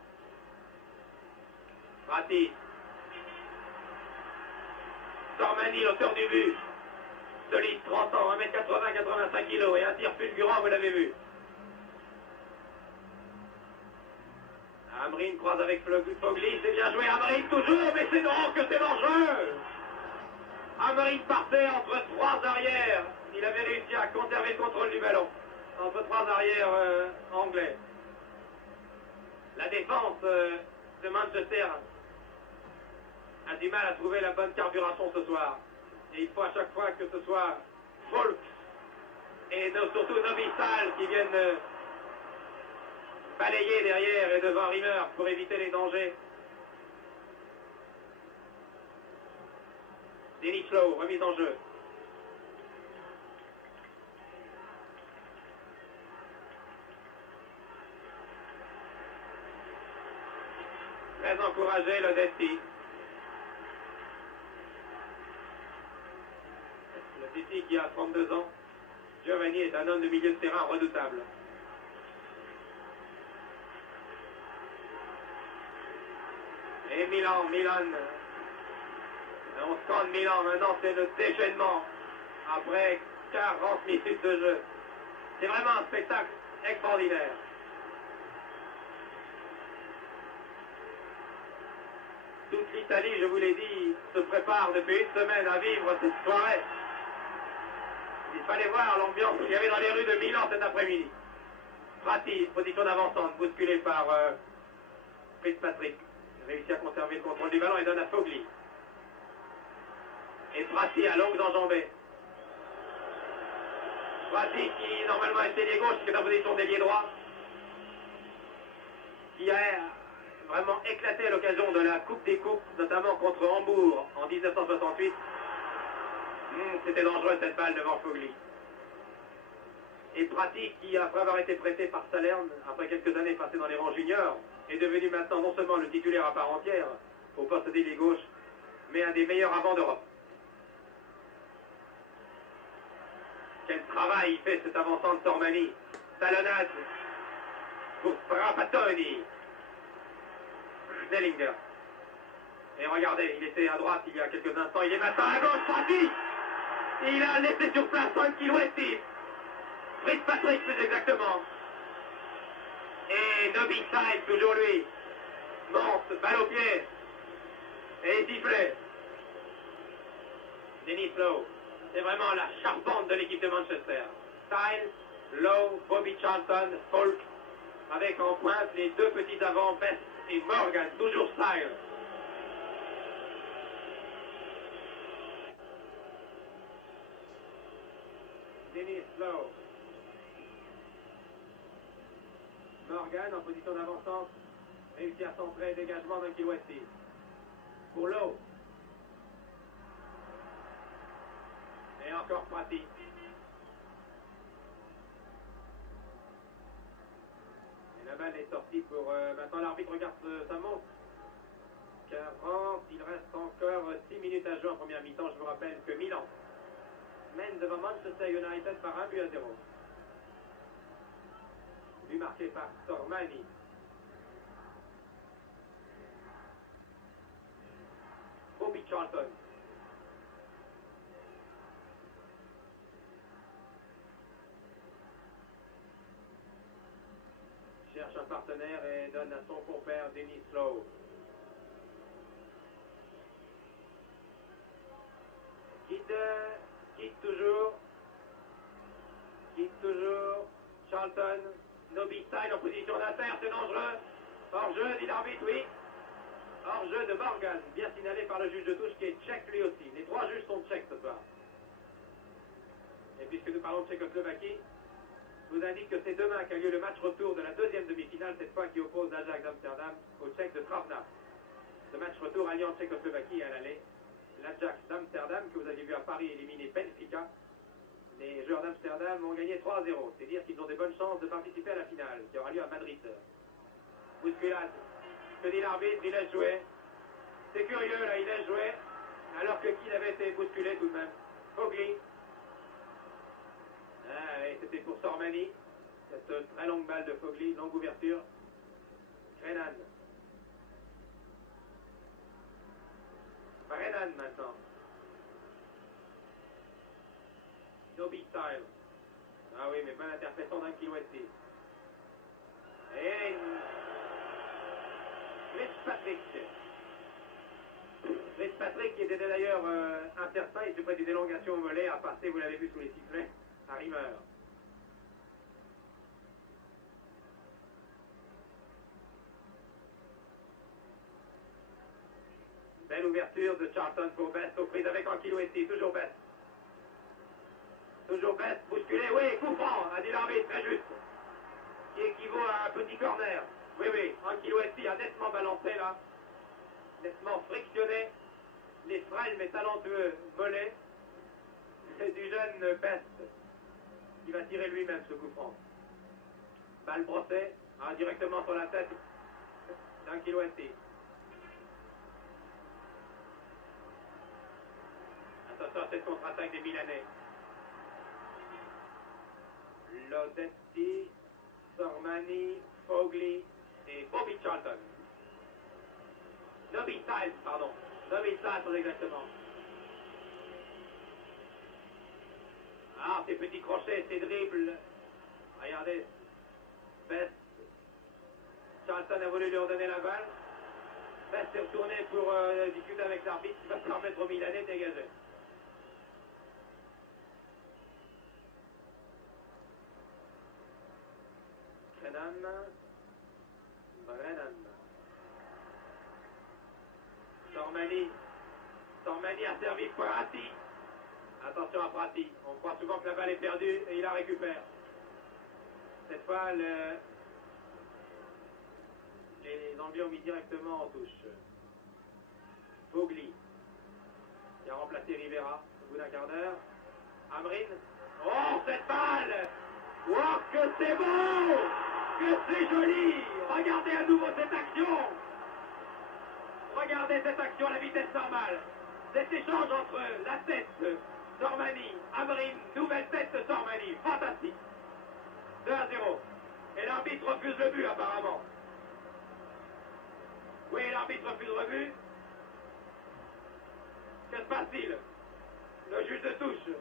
Prati. Tormani, l'auteur du but. Solide, 30 ans, 1m80, 85 kg et un tir fulgurant, vous l'avez vu. Amrine croise avec Fogli, c'est bien joué, Amrine toujours, mais c'est non, que c'est dangereux. Amrine partait entre trois arrières. Il avait réussi à conserver le contrôle du ballon. Entre trois arrières anglais. La défense de Manchester a du mal à trouver la bonne carburation ce soir. Et il faut à chaque fois que ce soit Folk et surtout Nobisal qui viennent balayer derrière et devant Rimmer pour éviter les dangers. Dennis Lowe, remise en jeu. Très encouragé le Desti. Le Desti qui a 32 ans. Giovanni est un homme de milieu de terrain redoutable. Et Milan. On scande Milan, maintenant c'est le déchaînement après 40 minutes de jeu. C'est vraiment un spectacle extraordinaire. Toute l'Italie, je vous l'ai dit, se prépare depuis une semaine à vivre cette soirée. Il fallait voir l'ambiance qu'il y avait dans les rues de Milan cet après-midi. Prati, position d'avancante, bousculé par Fitzpatrick. Il réussit à conserver le contrôle du ballon et donne à Fogli. Et Prati à longues enjambées. Prati qui normalement est ailier gauche, qui est en position d'ailier droit. Qui a vraiment éclaté à l'occasion de la Coupe des Coupes, notamment contre Hambourg en 1968. C'était dangereux cette balle devant Fogli. Et Prati qui, après avoir été prêté par Salerne, après quelques années passées dans les rangs juniors, est devenu maintenant non seulement le titulaire à part entière au poste d'ailier gauche, mais un des meilleurs avants d'Europe. Quel travail il fait cet avançant de Tormani. Talonnade pour Trapattoni. Snellinger. Et regardez, il était à droite il y a quelques instants, il est maintenant à gauche, Prati. Il a laissé sur place Frankie Westy. Fitzpatrick plus exactement. Et Nobisal, toujours lui, monte, balle au pied. Et sifflet. Dennis Lowe. C'est vraiment la charpente de l'équipe de Manchester. Style, Lowe, Bobby Charlton, Folk, avec en pointe les deux petits avants, Best et Morgan, toujours Style. Dennis Lowe. Morgan en position d'avancante, réussit à centrer, dégagement d'un Westy. Pour Lowe. Et encore Prati. Et la balle est sortie pour... maintenant l'arbitre regarde sa montre. 40, il reste encore 6 minutes à jouer en première mi-temps. Je vous rappelle que Milan mène devant Manchester United par 1-0. But marqué par Tormani. Bobby Charlton. Cherche un partenaire et donne à son compère Dennis Lowe. Quitte toujours. Charlton. Nobisal en position d'inter, c'est dangereux. Hors-jeu, dit l'arbitre, oui. Hors-jeu de Morgan, bien signalé par le juge de touche qui est tchèque lui aussi. Les trois juges sont tchèques ce soir. Et puisque nous parlons de Tchécoslovaquie, je vous indique que c'est demain qu'a lieu le match retour de la deuxième demi-finale, cette fois qui oppose l'Ajax d'Amsterdam au Tchèque de Travna. Ce match retour alliant Tchécoslovaquie à l'aller. L'Ajax d'Amsterdam, que vous avez vu à Paris éliminer Benfica. Les joueurs d'Amsterdam ont gagné 3-0. C'est dire qu'ils ont des bonnes chances de participer à la finale, qui aura lieu à Madrid. Bousculade. Que dit l'arbitre, il laisse jouer. C'est curieux là, il laisse jouer. Alors que qui avait été bousculé tout de même. Fogli. Ah, et c'était pour Sormani. Cette très longue balle de Fogli, longue ouverture. Brennan. Brennan maintenant. No big time. Ah oui, mais bonne interception d'Ankilouetti. Et Fitzpatrick. Fitzpatrick qui était d'ailleurs incertain, il se prête des élongations au mollet, à passer, vous l'avez vu sous les sifflets, à Rimmer. Belle ouverture de Charlton pour Best, aux prises avec Ankilouetti, toujours Best. Toujours Best, bousculé, oui, coup franc, a dit l'arbitre, très juste. Qui équivaut à un petit corner. Oui, oui, Ankilouetti a nettement balancé là, nettement frictionné les frêles mais talentueux mollets du jeune Best, qui va tirer lui-même ce coup franc. Balle brossée, directement sur la tête d'Ankilouetti. Attention à cette contre-attaque des Milanais. Lodetti, Sormani, Fogli et Bobby Charlton. Nobby Styles, pardon. Nobby Styles, exactement. Ah, ces petits crochets, ces dribbles. Regardez. Best. Charlton a voulu lui redonner la balle. Best est retourné pour discuter avec l'arbitre qui va permettre aux Milanais de dégager. Brennan. Sormani a servi Prati. Attention à Prati. On croit souvent que la balle est perdue et il la récupère. Cette fois, les Anglais ont mis directement en touche. Fogli, qui a remplacé Rivera au bout d'un quart d'heure. Amrin. Oh, cette balle! Oh, que c'est beau! Que c'est joli! Regardez à nouveau cette action! Regardez cette action à la vitesse normale. Cet échange entre la tête de Sormani, Amrin, nouvelle tête de Sormani. Fantastique. 2-0. Et l'arbitre refuse le but apparemment. Oui, l'arbitre refuse le but. Que se passe-t-il? Le juge de touche.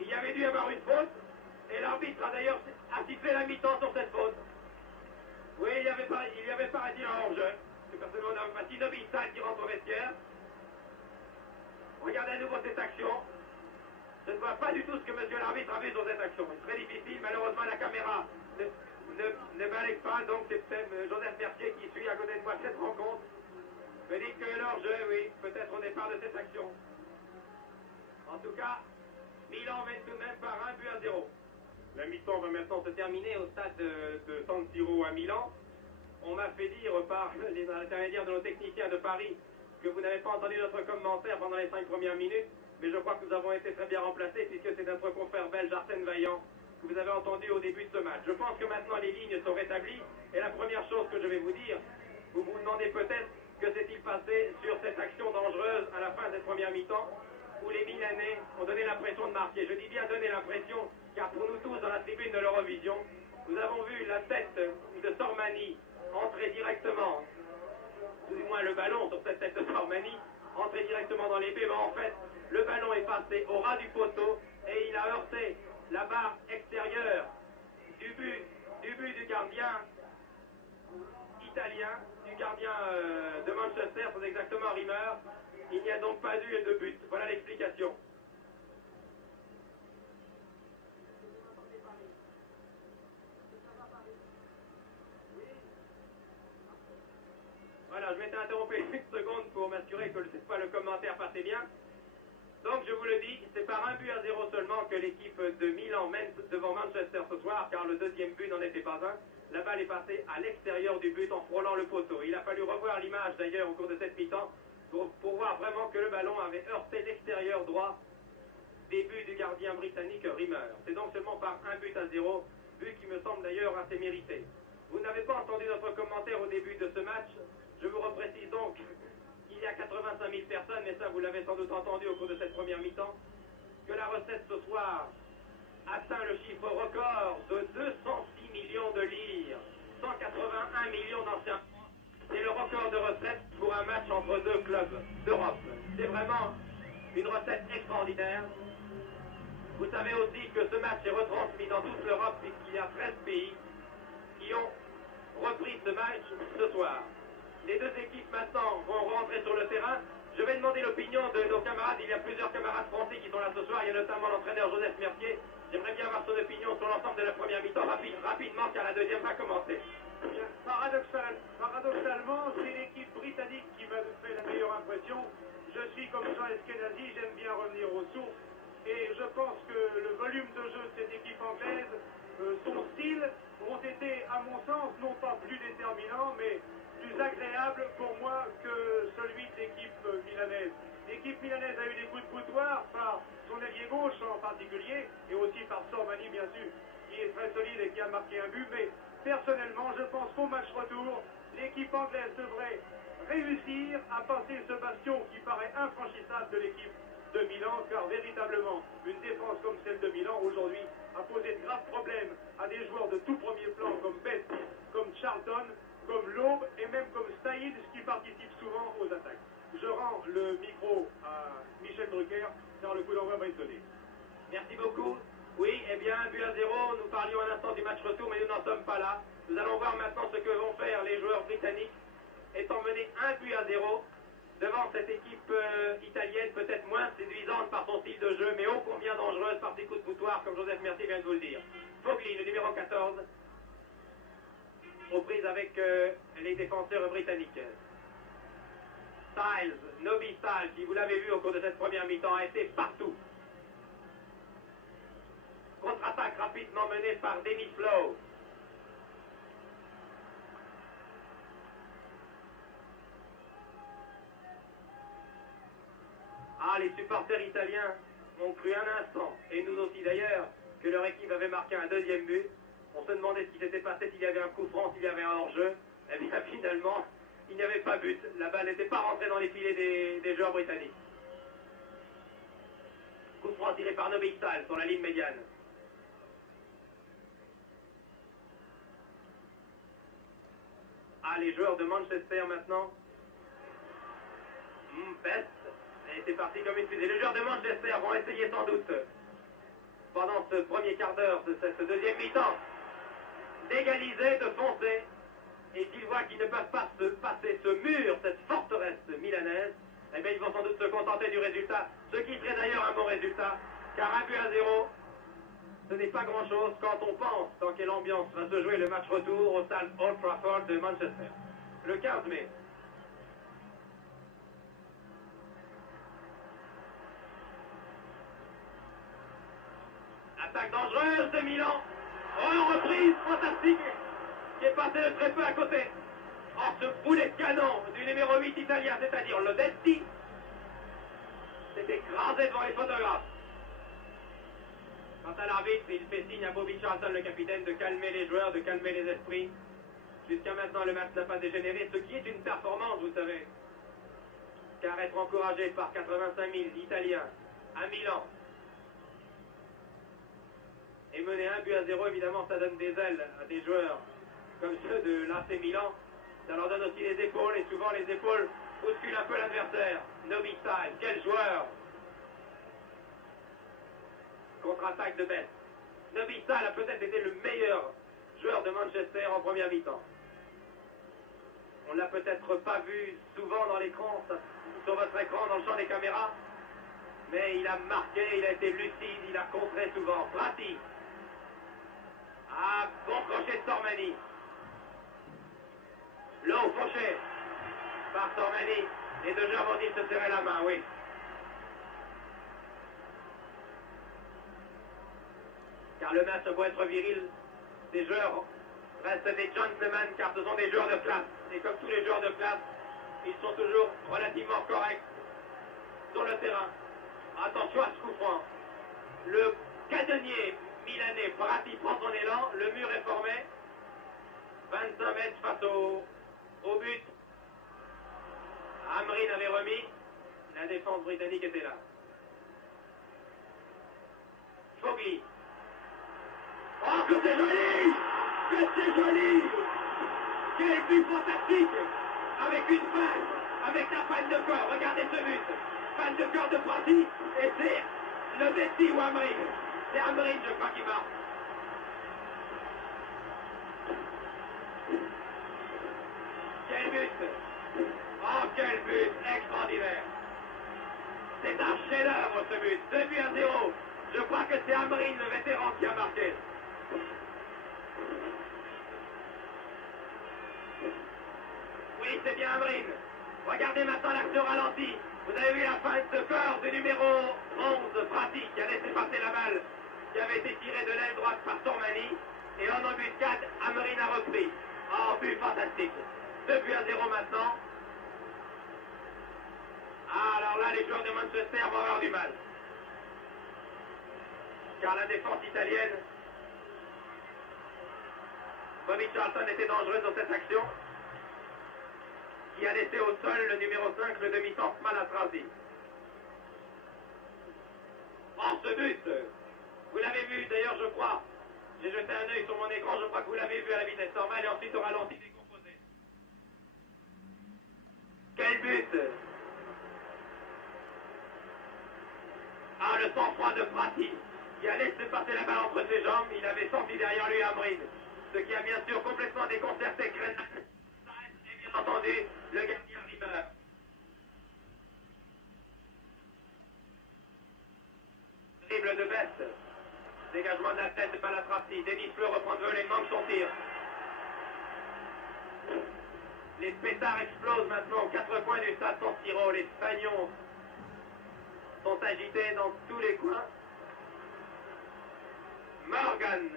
Il y avait dû y avoir une faute, et l'arbitre a d'ailleurs sifflé la mi-temps sur cette faute. Oui, il y avait paraît-il un hors-jeu. C'est personnellement on a Martino Bissal qui rentre au vestiaire. Regardez à nouveau cette action. Je ne vois pas du tout ce que monsieur l'arbitre a vu sur cette action. C'est très difficile, malheureusement la caméra ne balaye pas, donc c'est Joseph Mercier qui suit à côté de moi cette rencontre. Me dit que l'hors-jeu, oui, peut-être au départ de cette action. En tout cas, Milan mène tout de même par 1-0. La mi-temps va maintenant se terminer au stade de San Siro à Milan. On m'a fait dire par les intermédiaires de nos techniciens de Paris que vous n'avez pas entendu notre commentaire pendant les 5 premières minutes, mais je crois que nous avons été très bien remplacés puisque c'est notre confrère belge Arsène Vaillant que vous avez entendu au début de ce match. Je pense que maintenant les lignes sont rétablies et la première chose que je vais vous dire, vous vous demandez peut-être que s'est-il passé sur cette action dangereuse à la fin de cette première mi-temps où les Milanais ont donné l'impression de marquer. Je dis bien donner l'impression, car pour nous tous dans la tribune de l'Eurovision, nous avons vu la tête de Sormani entrer directement, ou du moins le ballon sur cette tête de Sormani, entrer directement dans les buts, mais en fait, le ballon est passé au ras du poteau et il a heurté la barre extérieure du but du gardien italien, du gardien de Manchester, c'est exactement Rimmer. Il n'y a donc pas eu de but. Voilà l'explication. Voilà, je m'étais interrompu une seconde pour m'assurer que cette fois le commentaire passait bien. Donc je vous le dis, c'est par 1-0 seulement que l'équipe de Milan mène devant Manchester ce soir, car le deuxième but n'en était pas un. La balle est passée à l'extérieur du but en frôlant le poteau. Il a fallu revoir l'image d'ailleurs au cours de cette mi-temps pour voir vraiment que le ballon avait heurté l'extérieur droit des buts du gardien britannique Rimmer. C'est donc seulement par 1-0, but qui me semble d'ailleurs assez mérité. Vous n'avez pas entendu notre commentaire au début de ce match, Je vous reprécise donc qu'il y a 85 000 personnes, mais ça vous l'avez sans doute entendu au cours de cette première mi-temps, que la recette ce soir atteint le chiffre record de 206 millions de lire, 181 millions d'anciens. C'est le record de recette pour un match entre deux clubs d'Europe. C'est vraiment une recette extraordinaire. Vous savez aussi que ce match est retransmis dans toute l'Europe puisqu'il y a 13 pays qui ont repris ce match ce soir. Les deux équipes maintenant vont rentrer sur le terrain. Je vais demander l'opinion de nos camarades. Il y a plusieurs camarades français qui sont là ce soir. Il y a notamment l'entraîneur Joseph Mercier. J'aimerais bien avoir son opinion sur l'ensemble de la première mi-temps rapidement car la deuxième va commencer. Paradoxalement, c'est l'équipe britannique qui m'a fait la meilleure impression. Je suis comme Jean Eskenazi, j'aime bien revenir aux sources. Et je pense que le volume de jeu de cette équipe anglaise, son style, ont été, à mon sens, non pas plus déterminants, mais plus agréables pour moi que celui de l'équipe milanaise. L'équipe milanaise a eu des coups de boutoir par son ailier gauche en particulier, et aussi par Sormani, bien sûr, qui est très solide et qui a marqué un but, mais personnellement, je pense qu'au match retour, l'équipe anglaise devrait réussir à passer ce bastion qui paraît infranchissable de l'équipe de Milan, car véritablement, une défense comme celle de Milan aujourd'hui a posé de graves problèmes à des joueurs de tout premier plan comme Best, comme Charlton, comme Loeb et même comme Staïd, qui participent souvent aux attaques. Je rends le micro à Michel Drucker, car le coup d'envoi va être donné. Merci beaucoup. Oui, eh bien, 1-0, nous parlions un instant du match retour, mais nous n'en sommes pas là. Nous allons voir maintenant ce que vont faire les joueurs britanniques, étant menés 1-0 devant cette équipe italienne, peut-être moins séduisante par son style de jeu, mais ô combien dangereuse par ses coups de boutoir, comme Joseph Mercier vient de vous le dire. Fogli, le numéro 14, aux prises avec les défenseurs britanniques. Styles, Nobby Styles, qui vous l'avez vu au cours de cette première mi-temps, a été partout. Contre-attaque rapidement menée par Dennis Lowe. Ah, les supporters italiens ont cru un instant, et nous aussi d'ailleurs, que leur équipe avait marqué un deuxième but. On se demandait ce qui s'était passé, s'il y avait un coup franc, s'il y avait un hors-jeu. Eh bien, finalement, il n'y avait pas but. La balle n'était pas rentrée dans les filets des joueurs britanniques. Coup franc tiré par Nobby Styles sur la ligne médiane. Ah, les joueurs de Manchester maintenant. Best. Et c'est parti comme une fusée. Les joueurs de Manchester vont essayer sans doute, pendant ce premier quart d'heure de cette deuxième mi-temps, d'égaliser, de foncer. Et s'ils voient qu'ils ne peuvent pas se passer ce mur, cette forteresse milanaise, eh bien ils vont sans doute se contenter du résultat, ce qui serait d'ailleurs un bon résultat, car 1-0, ce n'est pas grand-chose quand on pense dans quelle ambiance va se jouer le match retour au stade Old Trafford de Manchester, le 15 mai. Attaque dangereuse de Milan. Oh, reprise fantastique qui est passée de très peu à côté. Or, ce boulet de canon du numéro 8 italien, c'est-à-dire le Detti, s'est écrasé devant les photographes. Quant à l'arbitre, il fait signe à Bobby Charlton, le capitaine, de calmer les joueurs, de calmer les esprits. Jusqu'à maintenant, le match n'a pas dégénéré, ce qui est une performance, vous savez. Car être encouragé par 85 000 Italiens à Milan et mener 1-0, évidemment, ça donne des ailes à des joueurs comme ceux de l'AC Milan. Ça leur donne aussi les épaules, et souvent les épaules bousculent un peu l'adversaire. Nobby Styles, quel joueur! Contre-attaque de Best. Nobby Styles a peut-être été le meilleur joueur de Manchester en première mi-temps. On ne l'a peut-être pas vu souvent dans l'écran, sur votre écran, dans le champ des caméras, mais il a marqué, il a été lucide, il a contré souvent. Prati. Ah, bon crochet de Sormani. Lowe fauché par Sormani. Les deux joueurs vont-ils se serrer la main, oui. Car le match doit être viril. Ces joueurs restent des gentlemen car ce sont des joueurs de classe. Et comme tous les joueurs de classe, ils sont toujours relativement corrects sur le terrain. Attention à ce coup franc. Le cadennier milanais Prati prend son élan, le mur est formé. 25 mètres face au but. Amrin avait remis. La défense britannique était là. Fogli. Oh, que c'est joli! Que c'est joli! Quel but fantastique! Avec une balle, avec la panne de corps. Regardez ce but. Panne de corps de Prati. Et c'est le Messi ou Amrin. C'est Amrin, je crois, qui marque. Quel but! Oh, quel but extraordinaire! C'est un chef-d'œuvre ce but, 2-0. Je crois que c'est Amrin, le vétéran, qui a marqué. Oui, c'est bien Amrin. Regardez maintenant l'action ralentie. Vous avez vu la fin de corps du numéro 11, Prati, qui a laissé passer la balle, qui avait été tirée de l'aile droite par Sormani. Et en embuscade, Amrin a repris. Oh, but fantastique. 2-0 maintenant. Ah, alors là, les joueurs de Manchester vont avoir du mal. Car la défense italienne, Bobby Charlton était dangereux dans cette action, qui a laissé au sol le numéro 5, le demi-centre Malatrazi. Oh, ce but! Vous l'avez vu, d'ailleurs, je crois. J'ai jeté un œil sur mon écran, je crois que vous l'avez vu à la vitesse normale et ensuite au ralenti décomposé. Quel but! Ah, le sang-froid de Prati, qui a laissé passer la balle entre ses jambes. Il avait senti derrière lui Amrin, ce qui a bien sûr complètement déconcerté Grenan. Et bien entendu, le gardien Rimmer. Dribble de Best. Dégagement de la tête de Malatrazi. Denis Fleu reprend de voler, manque son tir. Les pétards explosent maintenant aux quatre coins du stade San Siro. Les Spagnons sont agités dans tous les coins. Morgan.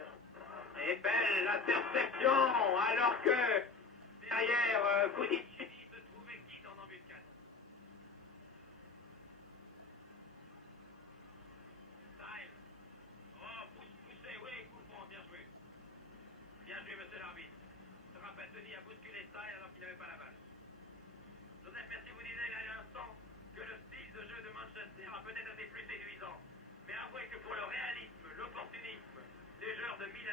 Et belle interception, alors que derrière Koudici se trouvait quitte en embuscade. Style. Oh, poussé, oui, coup franc, bien joué. Bien joué, monsieur l'arbitre. Rapatoni a bousculé Style alors qu'il n'avait pas la balle. Joseph Mercier vous disait là à l'instant que le style de jeu de Manchester a peut-être été plus séduisant. Mais avouez que pour le réalisme, l'opportunisme, les joueurs de Milan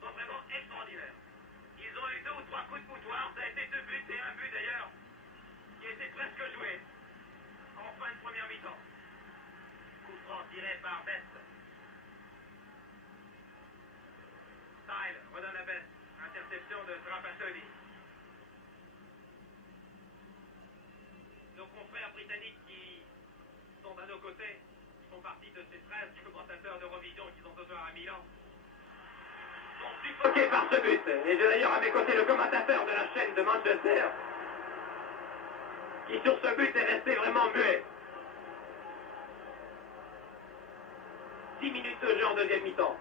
sont vraiment extraordinaires. Ils ont eu 2 ou 3 coups de boutoir, ça a été 2 buts et un but d'ailleurs, qui était presque joué en fin de première mi-temps. Coup franc tiré par Best. Style redonne à Best. Interception de Trapattoni. Nos confrères britanniques qui sont à nos côtés font partie de ces 13 commentateurs d'Eurovision qui sont ce soir à Milan. Sont suffoqués par ce but. Et j'ai d'ailleurs à mes côtés le commentateur de la chaîne de Manchester qui sur ce but est resté vraiment muet. 10 minutes de jeu en deuxième mi-temps.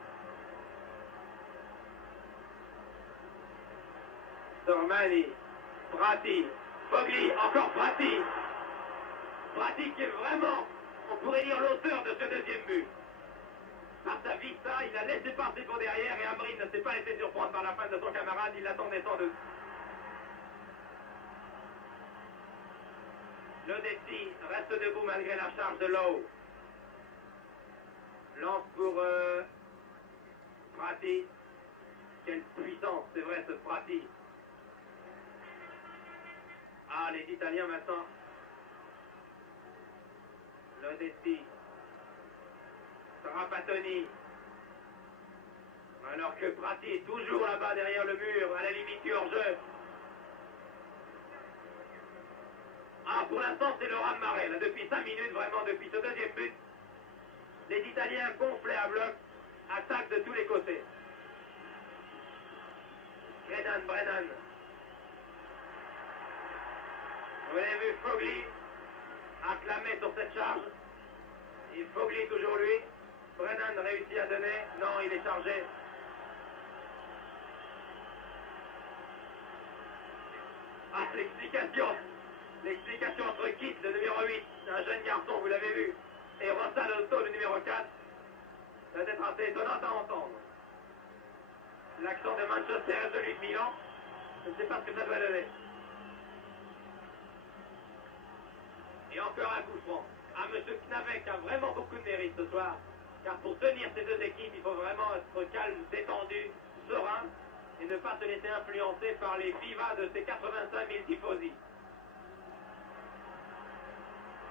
Sormani, Prati, Fogli, encore Prati. Prati qui est vraiment, on pourrait dire, l'auteur de ce deuxième but. Par sa vista, il a laissé passer pour derrière et Amrin ne s'est pas laissé surprendre par la fin de son camarade, il l'attendait sans doute. Lodetti reste debout malgré la charge de Lowe. Lance pour Prati. Quelle puissance, c'est vrai, ce Prati. Ah, les Italiens maintenant. Lodetti. Trapattoni. Alors que Prati est toujours là-bas derrière le mur, à la limite du hors-jeu. Ah, pour l'instant, c'est le raz-de-marée. Là, depuis 5 minutes, vraiment, depuis ce deuxième but, les Italiens gonflés à bloc, attaquent de tous les côtés. Brennan. Vous avez vu Fogli acclamé sur cette charge. Et Fogli toujours lui. Brennan réussit à donner. Non, il est chargé. Ah, l'explication entre Kit, le numéro 8, un jeune garçon, vous l'avez vu, et Rossalotto, le numéro 4, ça doit être assez étonnant à entendre. L'accent de Manchester et celui de Milan, je ne sais pas ce que ça doit donner. Et encore un coup franc. Ah, M. Knavec a vraiment beaucoup de mérite ce soir. Car pour tenir ces deux équipes, il faut vraiment être calme, détendu, serein, et ne pas se laisser influencer par les vivas de ces 85 000 tifosi.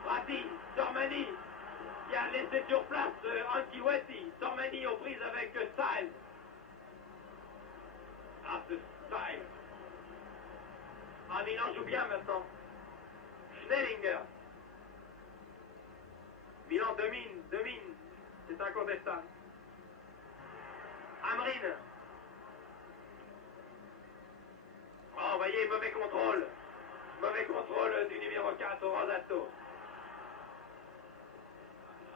Prati, Sormani, qui a laissé sur place Anki Weti. Sormani aux prises avec Styles. Ah, ce Styles. Ah, Milan joue bien maintenant. Schnellinger. Milan domine. C'est incontestable. Amrine. Oh, voyez, mauvais contrôle. Mauvais contrôle du numéro 4, Rosato.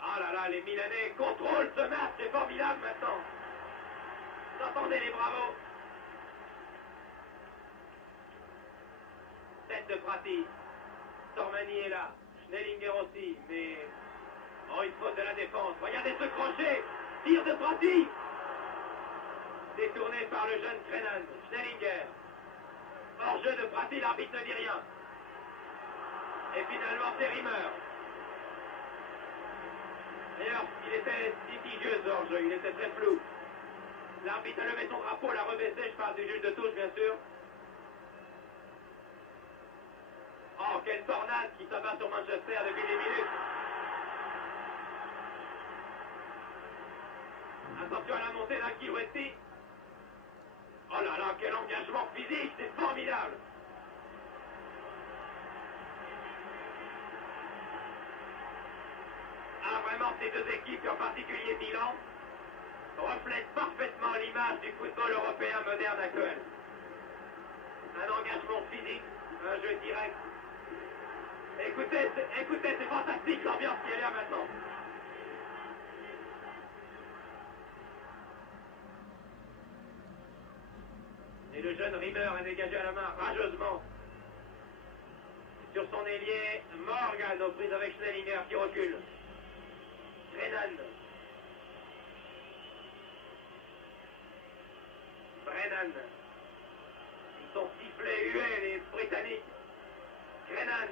Ah là là, les Milanais contrôlent ce match, c'est formidable maintenant. Vous entendez les bravos. Tête de Prati. Sormani est là. Schnellinger aussi, mais... Oh, une faute de la défense. Regardez ce crochet. Tir de Prati. Détourné par le jeune Krenan. Schnellinger. Hors-jeu de Prati, l'arbitre ne dit rien. Et finalement, c'est Rimmer. D'ailleurs, il était litigieux ce hors-jeu, il était très flou. L'arbitre a levé son drapeau, l'a rebaissé, je parle du juge de touche, bien sûr. Oh, quelle tornade qui s'abat sur Manchester depuis des minutes. Attention à la montée d'Anki Weti. Oh là là, quel engagement physique, c'est formidable. Ah, vraiment, ces deux équipes, et en particulier Milan, reflètent parfaitement l'image du football européen moderne actuel. Un engagement physique, un jeu direct. Écoutez, c'est fantastique l'ambiance qui est là maintenant. Et le jeune Rimmer a dégagé à la main rageusement. Sur son ailier, Morgan aux prises avec Schnellinger qui recule. Brennan. Ils sont sifflés, hués, les Britanniques. Brennan.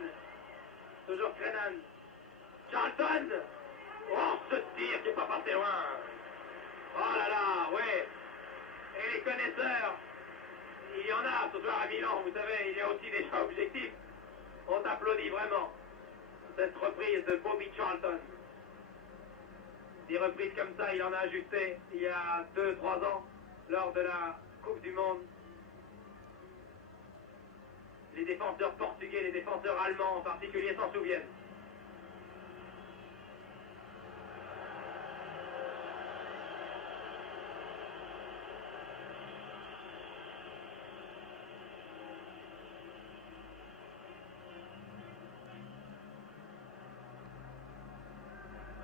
Toujours Brennan. Charlton. Oh, ce tir qui n'est pas passé loin. Oh là là, ouais. Et les connaisseurs, il y en a ce soir à Milan, vous savez, il y a aussi des gens objectifs. On t'applaudit vraiment. Cette reprise de Bobby Charlton. Des reprises comme ça, il en a ajusté il y a 2-3 ans, lors de la Coupe du Monde. Les défenseurs portugais, les défenseurs allemands en particulier s'en souviennent.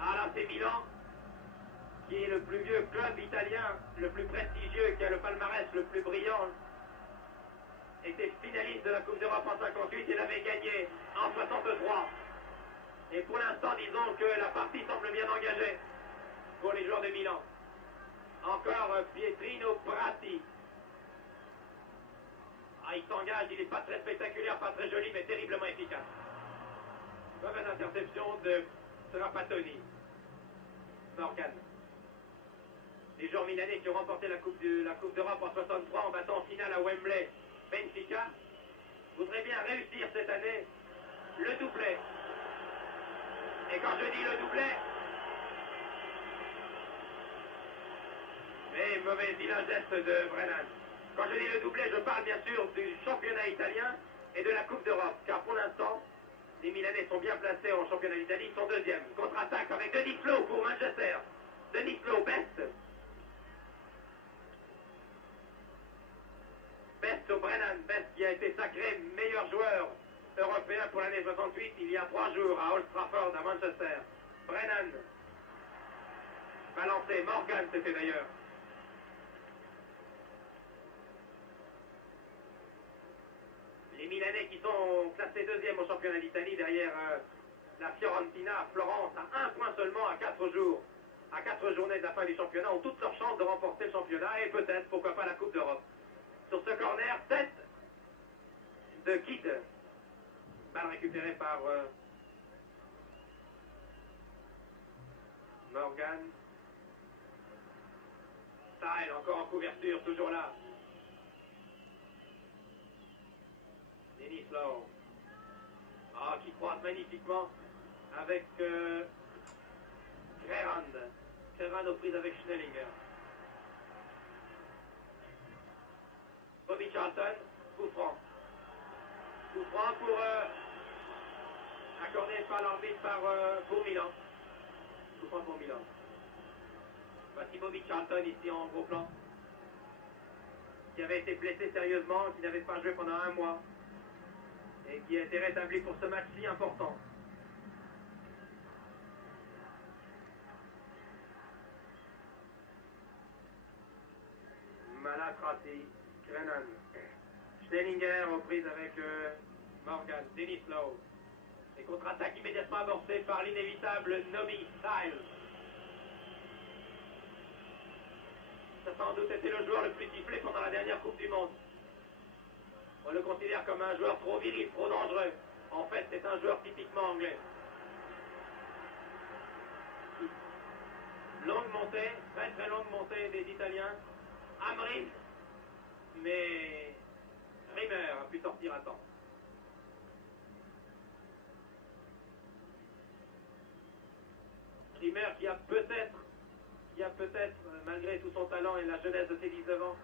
Ah là, c'est Milan, qui est le plus vieux club italien, le plus prestigieux, qui a le palmarès le plus brillant, était finaliste de la Coupe d'Europe en 58, il avait gagné en 63. Et pour l'instant, disons que la partie semble bien engagée pour les joueurs de Milan. Encore Pietrino Prati. Ah, il s'engage, il n'est pas très spectaculaire, pas très joli, mais terriblement efficace. Mauvaise interception de Trapattoni. Morgan. Les joueurs milanais qui ont remporté la Coupe d'Europe en 63 en battant en finale à Wembley Benfica voudraient bien réussir cette année le doublé. Et quand je dis le doublé, mais mauvais vilain geste de Brennan. Quand je dis le doublé, je parle bien sûr du championnat italien et de la Coupe d'Europe, car pour l'instant, les Milanais sont bien placés en championnat d'Italie, ils sont deuxièmes. Contre-attaque avec Denis Flo pour Manchester. Denis Flo, Best. Best au Brennan, Best qui a été sacré meilleur joueur européen pour l'année 68 il y a 3 jours à Old Trafford à Manchester. Brennan. Balancé, Morgan c'était d'ailleurs. Les Milanais qui sont classés deuxième au championnat d'Italie derrière la Fiorentina, Florence, à 1 point seulement à 4 jours. À 4 journées de la fin du championnat, ont toutes leurs chances de remporter le championnat et peut-être, pourquoi pas, la Coupe d'Europe. Sur ce corner, tête de Kidd. Balle récupérée par Morgan. Style, encore en couverture, toujours là. Denis Lowe. Ah, qui croise magnifiquement avec Grerand. Grerand aux prises avec Schnellinger. Bobby Charlton, coup franc. Coup franc pour accordé par l'arbitre pour Milan. Coup franc pour Milan. Voici Bobby Charlton ici en gros plan. Qui avait été blessé sérieusement, qui n'avait pas joué pendant un mois. Et qui a été rétabli pour ce match si important. Malakrati, Grenan, Schnellinger aux prises avec Morgan, Denis Lowe. Et contre-attaque immédiatement amorcée par l'inévitable Nobby Styles. Ça sans doute été le joueur le plus sifflé pendant la dernière Coupe du Monde. On le considère comme un joueur trop viril, trop dangereux. En fait, c'est un joueur typiquement anglais. Longue montée, très très longue montée des Italiens. Amrin, mais Rimmer a pu sortir à temps. Rimmer qui a peut-être, malgré tout son talent et la jeunesse de ses 19 ans,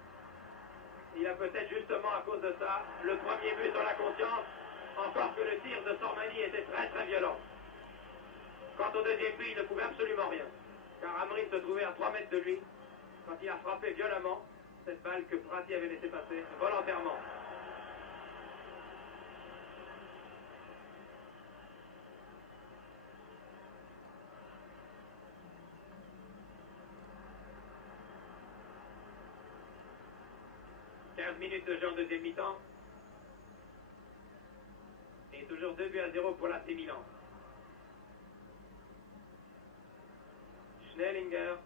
il a peut-être justement à cause de ça le premier but dans la conscience, encore que le tir de Sormani était très très violent. Quant au deuxième but, il ne pouvait absolument rien, car Amrin se trouvait à 3 mètres de lui quand il a frappé violemment cette balle que Prati avait laissé passer volontairement. Minutes de jeu en deuxième mi-temps. Et toujours 2-0 pour l'AC Milan. Schnellinger.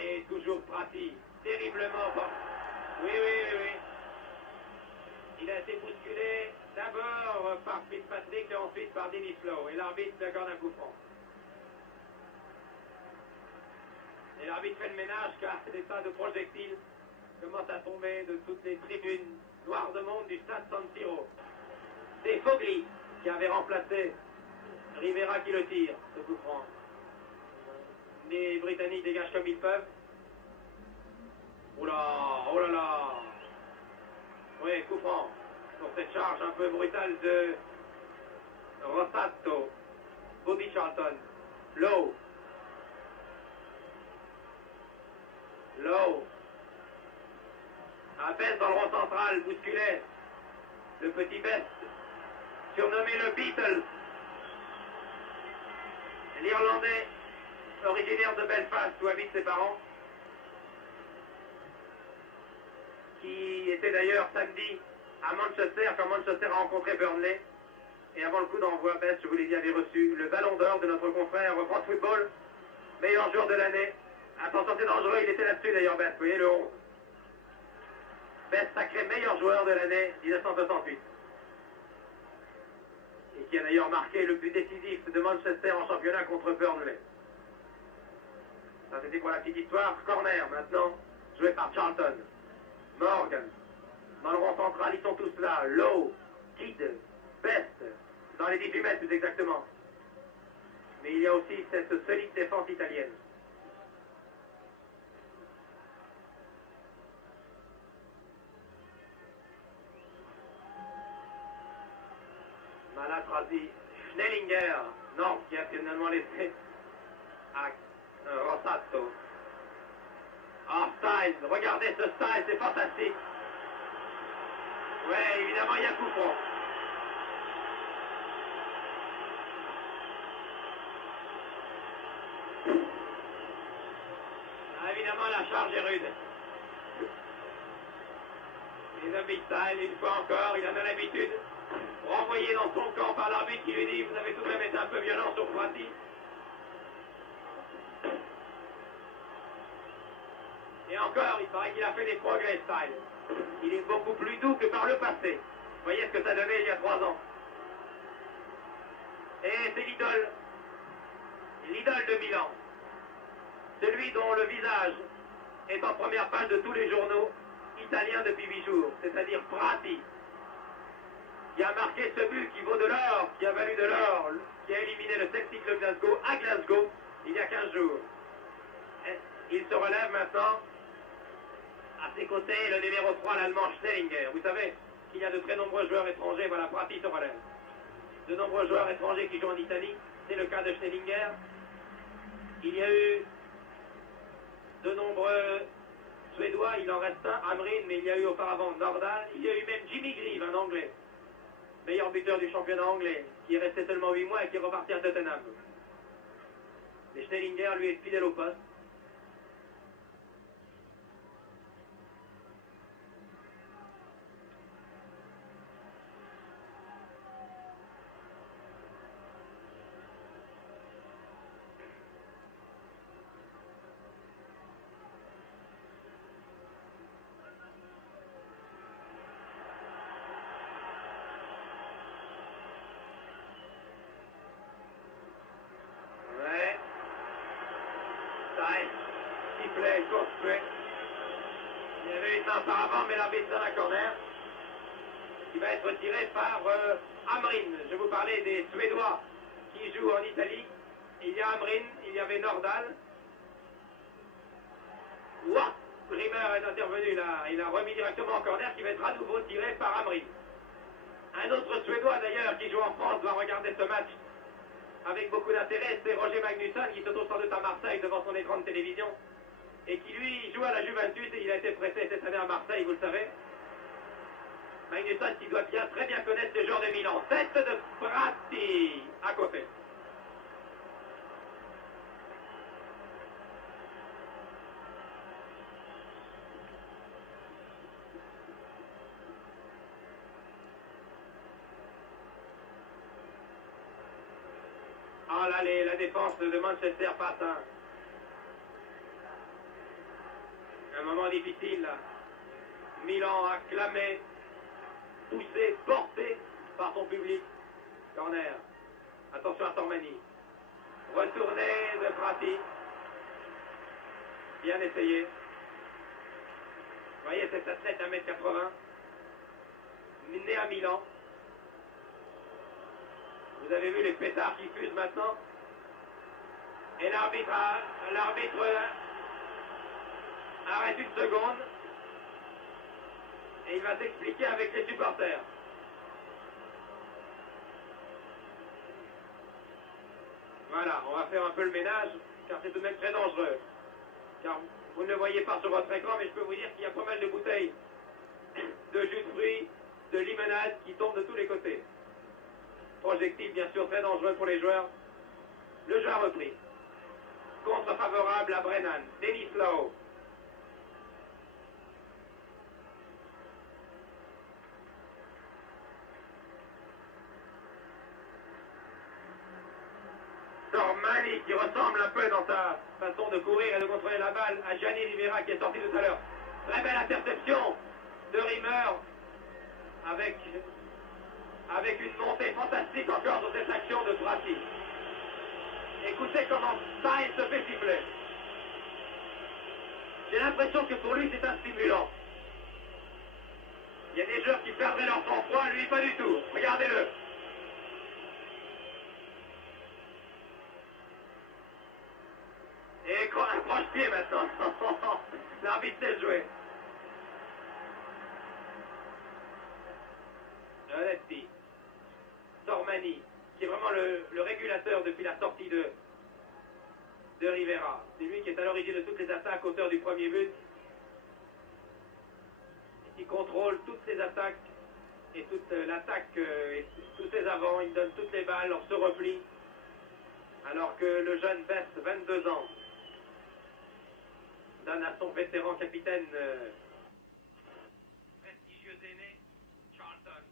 Et toujours Prati. Terriblement fort. Oui. Il a été bousculé d'abord par Fitzpatrick et ensuite par Denis Lowe. Et l'arbitre accorde un coup franc. Et l'arbitre fait le ménage car des tas de projectiles commence à tomber de toutes les tribunes noires de monde du stade San Siro. C'est Fogli qui avait remplacé Rivera qui le tire, ce coup franc. Les Britanniques dégagent comme ils peuvent. Oula, oh là là. Oui, coup franc pour cette charge un peu brutale de Rossato. Bobby Charlton. Lowe. À peine dans le rond central, bousculé, le petit Best, surnommé le Beatles, l'Irlandais, originaire de Belfast où habitent ses parents, qui était d'ailleurs samedi à Manchester quand Manchester a rencontré Burnley. Et avant le coup d'envoi, Best, je vous l'ai dit, avait reçu le ballon d'or de notre confrère France Football, meilleur joueur de l'année. Attention, c'est dangereux, il était là-dessus d'ailleurs, Best, vous voyez le 11. Best sacré meilleur joueur de l'année 1968. Et qui a d'ailleurs marqué le but décisif de Manchester en championnat contre Burnley. Ça c'était pour la petite histoire. Corner maintenant, joué par Charlton. Morgan. Dans le rond central, ils sont tous là. Lowe, Kidd, Best. Dans les 18 mètres plus exactement. Mais il y a aussi cette solide défense italienne. Malakrati, Schnellinger, non, qui a finalement laissé à Rossato. Ah, Styles, regardez ce Styles, c'est fantastique. Ouais, évidemment, il y a coup franc. Ah, évidemment, la charge est rude. Et le Big Style, une fois encore, il en a l'habitude. Renvoyé dans son camp par l'arbitre qui lui dit vous avez tout de même été un peu violent sur Prati. Et encore, il paraît qu'il a fait des progrès, Style. Il est beaucoup plus doux que par le passé. Vous voyez ce que ça donnait il y a 3 ans. Et c'est l'idole. l'idole de Milan, celui dont le visage est en première page de tous les journaux italiens depuis 8 jours, c'est-à-dire Prati, qui a marqué ce but qui vaut de l'or, qui a valu de l'or, qui a éliminé le Celtic de Glasgow à Glasgow il y a 15 jours. Et il se relève maintenant. À ses côtés, le numéro 3, l'Allemand Schnellinger. Vous savez qu'il y a de très nombreux joueurs étrangers. Voilà, Prati se relève. De nombreux joueurs étrangers qui jouent en Italie. C'est le cas de Schnellinger. Il y a eu de nombreux Suédois. Il en reste un, Amrin, mais il y a eu auparavant Nordahl. Il y a eu même Jimmy Greaves, un Anglais. Meilleur buteur du championnat anglais, qui est resté seulement 8 mois et qui est reparti à Tottenham. Mais Schnellinger, lui, est fidèle au poste. Sifflet, court-tué. Il y avait une main auparavant, mais l'arbitre donne un corner qui va être tiré par Amrin. Je vous parlais des Suédois qui jouent en Italie. Il y a Amrin, il y avait Nordahl. Ouah, Rimmer est intervenu là. Il a remis directement en corner qui va être à nouveau tiré par Amrin. Un autre Suédois d'ailleurs qui joue en France va regarder ce match avec beaucoup d'intérêt, c'est Roger Magnusson qui se trouve sans doute à Marseille devant son écran de télévision et qui lui joue à la Juventus et il a été prêté cette année à Marseille, vous le savez. Magnusson qui doit bien, très bien connaître ce joueur de Milan. Tête de Prati à côté. Ah là, la défense de Manchester passe un moment difficile. Là. Milan acclamé, poussé, porté par son public. Corner. Attention à Sormani. Retourné de Prati. Bien essayé. Vous voyez cet athlète 1m80. Né à Milan. Vous avez vu les pétards qui fusent maintenant. Et l'arbitre arrête une seconde. Et il va s'expliquer avec les supporters. Voilà, on va faire un peu le ménage, car c'est tout de même très dangereux. Car vous ne le voyez pas sur votre écran, mais je peux vous dire qu'il y a pas mal de bouteilles de jus de fruits, de limonade qui tombent de tous les côtés. Projectile bien sûr très dangereux pour les joueurs. Le jeu a repris. Contre favorable à Brennan. Denis Lowe. Sormani qui ressemble un peu dans sa façon de courir et de contrôler la balle à Gianni Rivera qui est sorti tout à l'heure. Très belle interception de Rimmer avec une montée fantastique encore dans cette action de Prati. Écoutez comment Sainz se fait siffler. J'ai l'impression que pour lui c'est un stimulant. Il y a des joueurs qui perdraient leur sang-froid, lui pas du tout. Regardez-le. Et un croche-pied maintenant. L'arbitre sait jouer. Giannetti. Sormani, qui est vraiment le régulateur depuis la sortie de Rivera. C'est lui qui est à l'origine de toutes les attaques, auteur du premier but. Et qui contrôle toutes ses attaques et toute l'attaque et tous ses avants. Il donne toutes les balles, leur se replie. Alors que le jeune Best, 22 ans, donne à son vétéran capitaine prestigieux aîné, Charlton.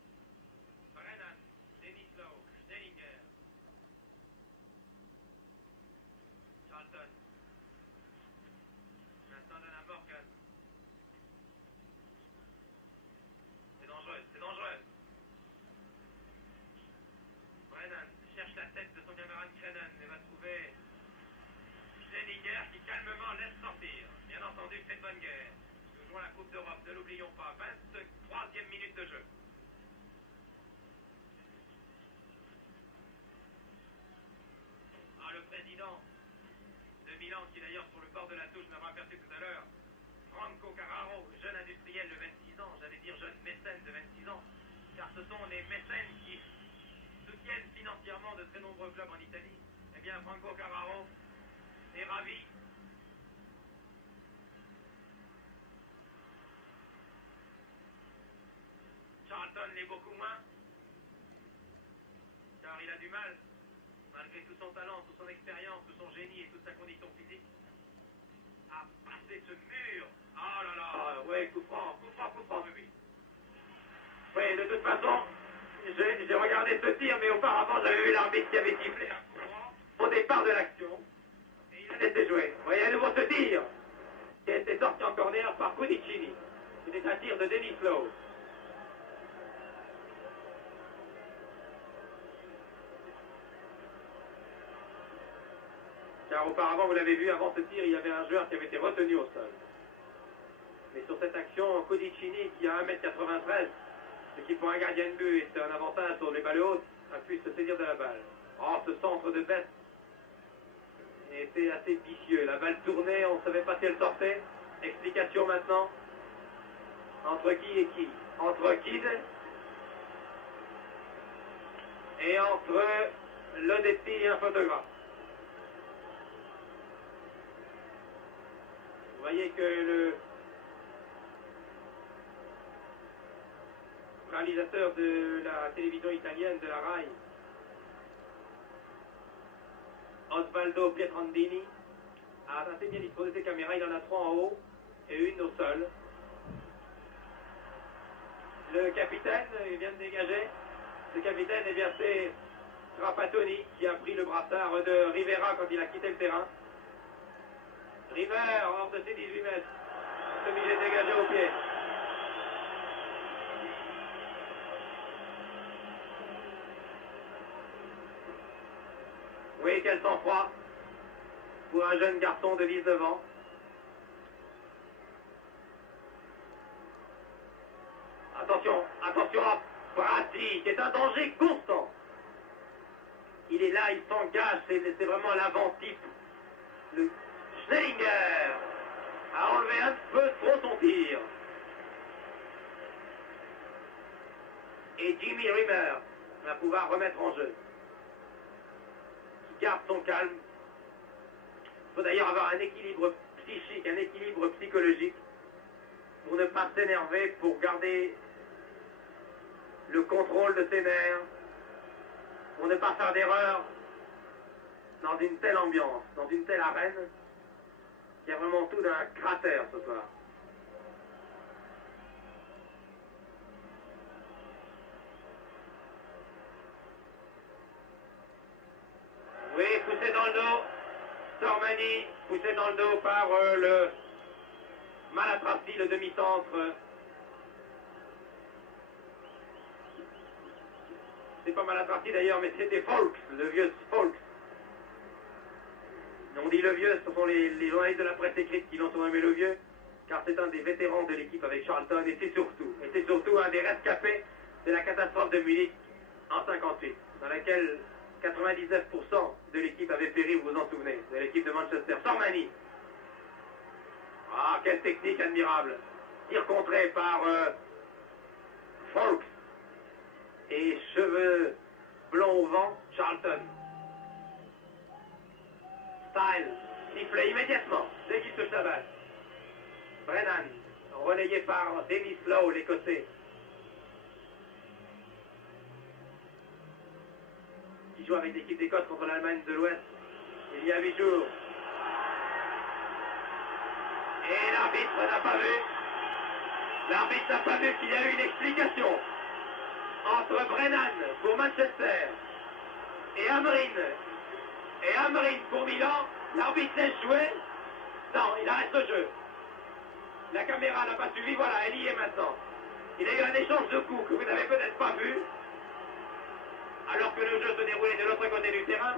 Brennan, Denis Lowe, Schnellinger. Charlton. Maintenant donne à Morgan. C'est dangereux, c'est dangereux. Brennan cherche la tête de son camarade Crennan, mais va trouver calmement laisse sortir. Bien entendu, c'est bonne guerre. Nous jouons la Coupe d'Europe, ne l'oublions pas. 23e minute de jeu. Ah, le président de Milan, qui d'ailleurs sur le bord de la touche n'aura aperçu tout à l'heure, Franco Carraro, jeune industriel de 26 ans, j'allais dire jeune mécène de 26 ans, car ce sont les mécènes qui soutiennent financièrement de très nombreux clubs en Italie. Eh bien, Franco Carraro est ravi. Charlton l'est beaucoup moins, car il a du mal, malgré tout son talent, toute son expérience, tout son génie et toute sa condition physique, à passer ce mur. Oh là là, ouais, coup franc, oui. Oui, de toute façon, j'ai regardé ce tir, mais auparavant, j'avais vu l'arbitre qui avait sifflé un coup franc au départ de l'action, et il a laissé jouer. Vous voyez à nouveau ce tir, qui a été sorti en corner par Cudicini. C'était un tir de Denis Lowe. Car auparavant, vous l'avez vu, avant ce tir, il y avait un joueur qui avait été retenu au sol. Mais sur cette action, Cudicini, qui a 1m93, ce qui pour un gardien de but est un avantage sur les balles hautes, a pu se saisir de la balle. Oh, ce centre de bête était assez vicieux. La balle tournait, on ne savait pas si elle sortait. Explication maintenant. Entre qui et qui? Entre Kidd et entre Lodetti et un photographe. Vous voyez que le réalisateur de la télévision italienne, de la RAI, Osvaldo Pietrandini, a assez bien disposé ses caméras. Il en a 3 en haut et une au sol. Le capitaine vient de dégager. Le capitaine, eh bien, c'est Trapattoni qui a pris le brassard de Rivera quand il a quitté le terrain. River, hors de ses 18 mètres. Celui-là est dégagé au pied. Oui, quel sang-froid pour un jeune garçon de 19 ans. Attention, attention à Bratti, qui est un danger constant. Il est là, il s'engage, c'est vraiment l'avant-type. Le Schnellinger a enlevé un peu trop son tir. Et Jimmy Rimmer va pouvoir remettre en jeu. Qui garde son calme. Il faut d'ailleurs avoir un équilibre psychique, un équilibre psychologique pour ne pas s'énerver, pour garder le contrôle de ses nerfs, pour ne pas faire d'erreur dans une telle ambiance, dans une telle arène. Il y a vraiment tout d'un cratère ce soir. Oui, poussé dans le dos. Sormani, poussé dans le dos par le Malatrassi, le demi-centre. C'est pas Malatrassi d'ailleurs, mais c'était Folks, le vieux Folks. On dit le vieux, ce sont les journalistes de la presse écrite qui l'ont surnommé le vieux, car c'est un des vétérans de l'équipe avec Charlton, et c'est surtout un des rescapés de la catastrophe de Munich en 58, dans laquelle 99% de l'équipe avait péri, vous vous en souvenez, de l'équipe de Manchester. Sormani. Ah, quelle technique admirable. Tir contré par Folks. Et cheveux blonds au vent, Charlton. Style, sifflé immédiatement, dès qu'il touche la balle. Brennan, relayé par Denis Lowe, l'Écossais. Qui joue avec l'équipe d'Écosse contre l'Allemagne de l'Ouest il y a 8 jours. Et l'arbitre n'a pas vu. L'arbitre n'a pas vu qu'il y a eu une explication entre Brennan pour Manchester et Amrin pour Milan. L'arbitre laisse jouer. Non, il arrête le jeu. La caméra n'a pas suivi, voilà, elle y est maintenant. Il y a eu un échange de coups que vous n'avez peut-être pas vu, alors que le jeu se déroulait de l'autre côté du terrain.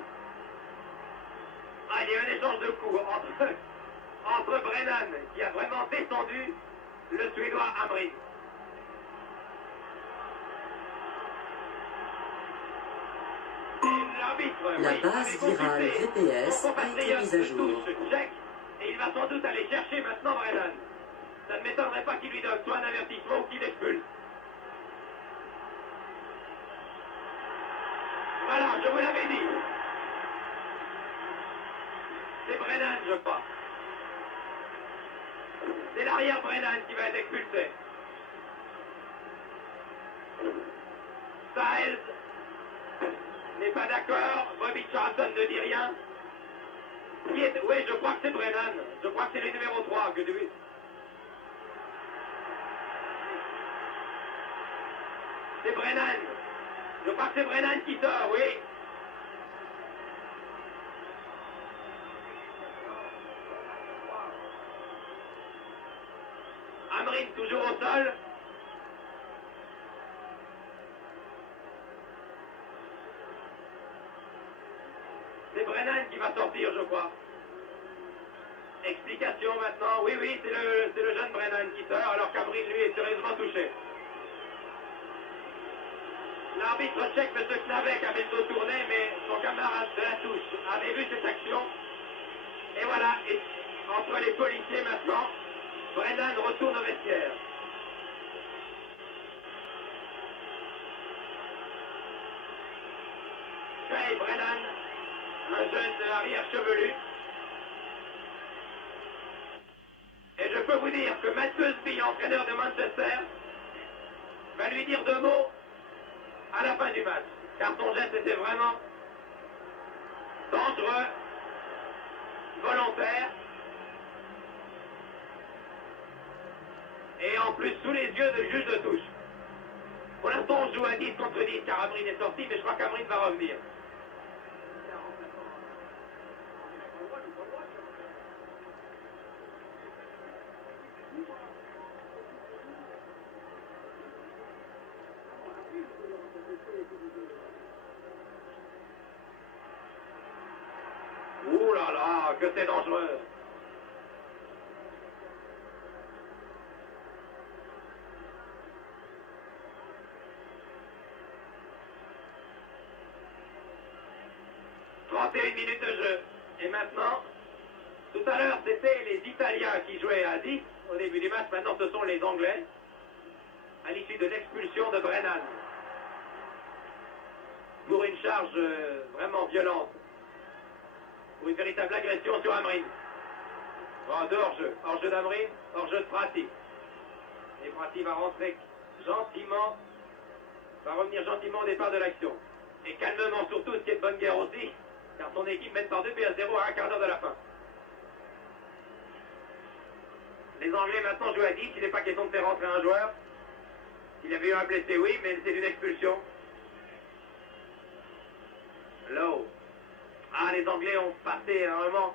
Ah, il y a eu un échange de coups entre entre Brennan, qui a vraiment descendu le Suédois Hamrin. La base virale VPS a été mise à jour. Et il va sans doute aller chercher maintenant Brennan. Ça ne m'étonnerait pas qu'il lui donne soit un avertissement ou qu'il l'expulse. Voilà, je vous l'avais dit. C'est Brennan, je crois. C'est l'arrière Brennan qui va être expulsé. Styles n'est pas d'accord. Bobby Charlton ne dit rien. Oui, je crois que c'est Brennan. Je crois que c'est le numéro 3 que tu... C'est Brennan. Je crois que c'est Brennan qui sort, oui. Hamrin toujours au sol. C'est Brennan qui va sortir, je crois. Explication maintenant. Oui, oui, c'est le jeune Brennan qui sort, alors qu'Hamrin, lui, est sérieusement touché. L'arbitre tchèque, M. Knavek, avait le dos tourné, mais son camarade de la touche avait vu cette action. Et voilà, et entre les policiers maintenant, Brennan retourne au vestiaire. Trey Brennan, un jeune arrière chevelu. Et je peux vous dire que Matt Busby, entraîneur de Manchester, va lui dire 2 mots à la fin du match. Car son geste était vraiment dangereux, volontaire. Et en plus sous les yeux de juge de touche. Pour l'instant on joue à 10 contre 10 car Hamrin est sorti, mais je crois qu'Hamrin va revenir. Ouh là là, que c'est dangereux. Une minutes de jeu. Et maintenant, tout à l'heure, c'était les Italiens qui jouaient à 10 au début du match. Maintenant, ce sont les Anglais, à l'issue de l'expulsion de Brennan. Pour une charge vraiment violente. Pour une véritable agression sur Hamrin. Bon, de hors-jeu. Hors-jeu d'Hamrin, hors-jeu de Prati. Et Prati va rentrer gentiment, va revenir gentiment au départ de l'action. Et calmement surtout, ce qui est de bonne guerre aussi, car son équipe mène par 2 buts à 0 à un quart d'heure de la fin. Les Anglais maintenant jouent à 10, il n'est pas question de faire rentrer un joueur. S'il y avait eu un blessé, oui, mais c'est une expulsion. Lowe. Ah, les Anglais ont passé vraiment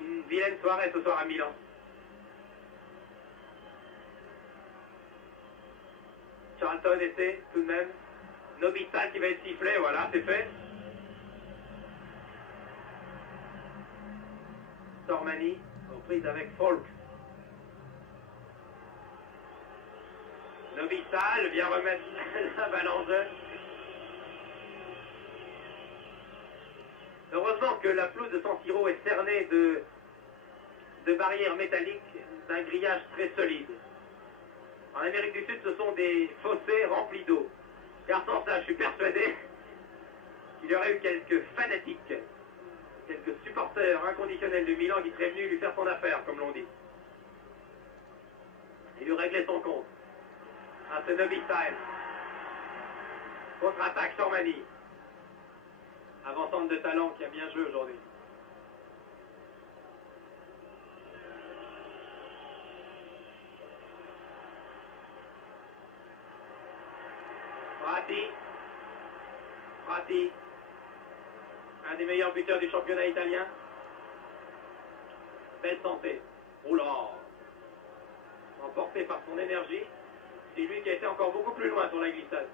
une vilaine soirée ce soir à Milan. Charlton essaie tout de même. Nobistal qui va être sifflé, voilà, c'est fait. Sormani, aux prises avec Folk. Nobistal vient remettre la balle en jeu. Heureusement que la pelouse de San Siro est cernée de barrières métalliques d'un grillage très solide. En Amérique du Sud, ce sont des fossés remplis d'eau. Car sans ça, je suis persuadé qu'il y aurait eu quelques fanatiques, quelques supporters inconditionnels de Milan qui seraient venus lui faire son affaire, comme l'on dit. Et lui régler son compte. Ah, c'est Nobistal. Contre-attaque Sormani. Avant-centre de talent qui a bien joué aujourd'hui. Prati, un des meilleurs buteurs du championnat italien. Belle santé. Oh là, emporté par son énergie. C'est lui qui a été encore beaucoup plus loin sur la glissade.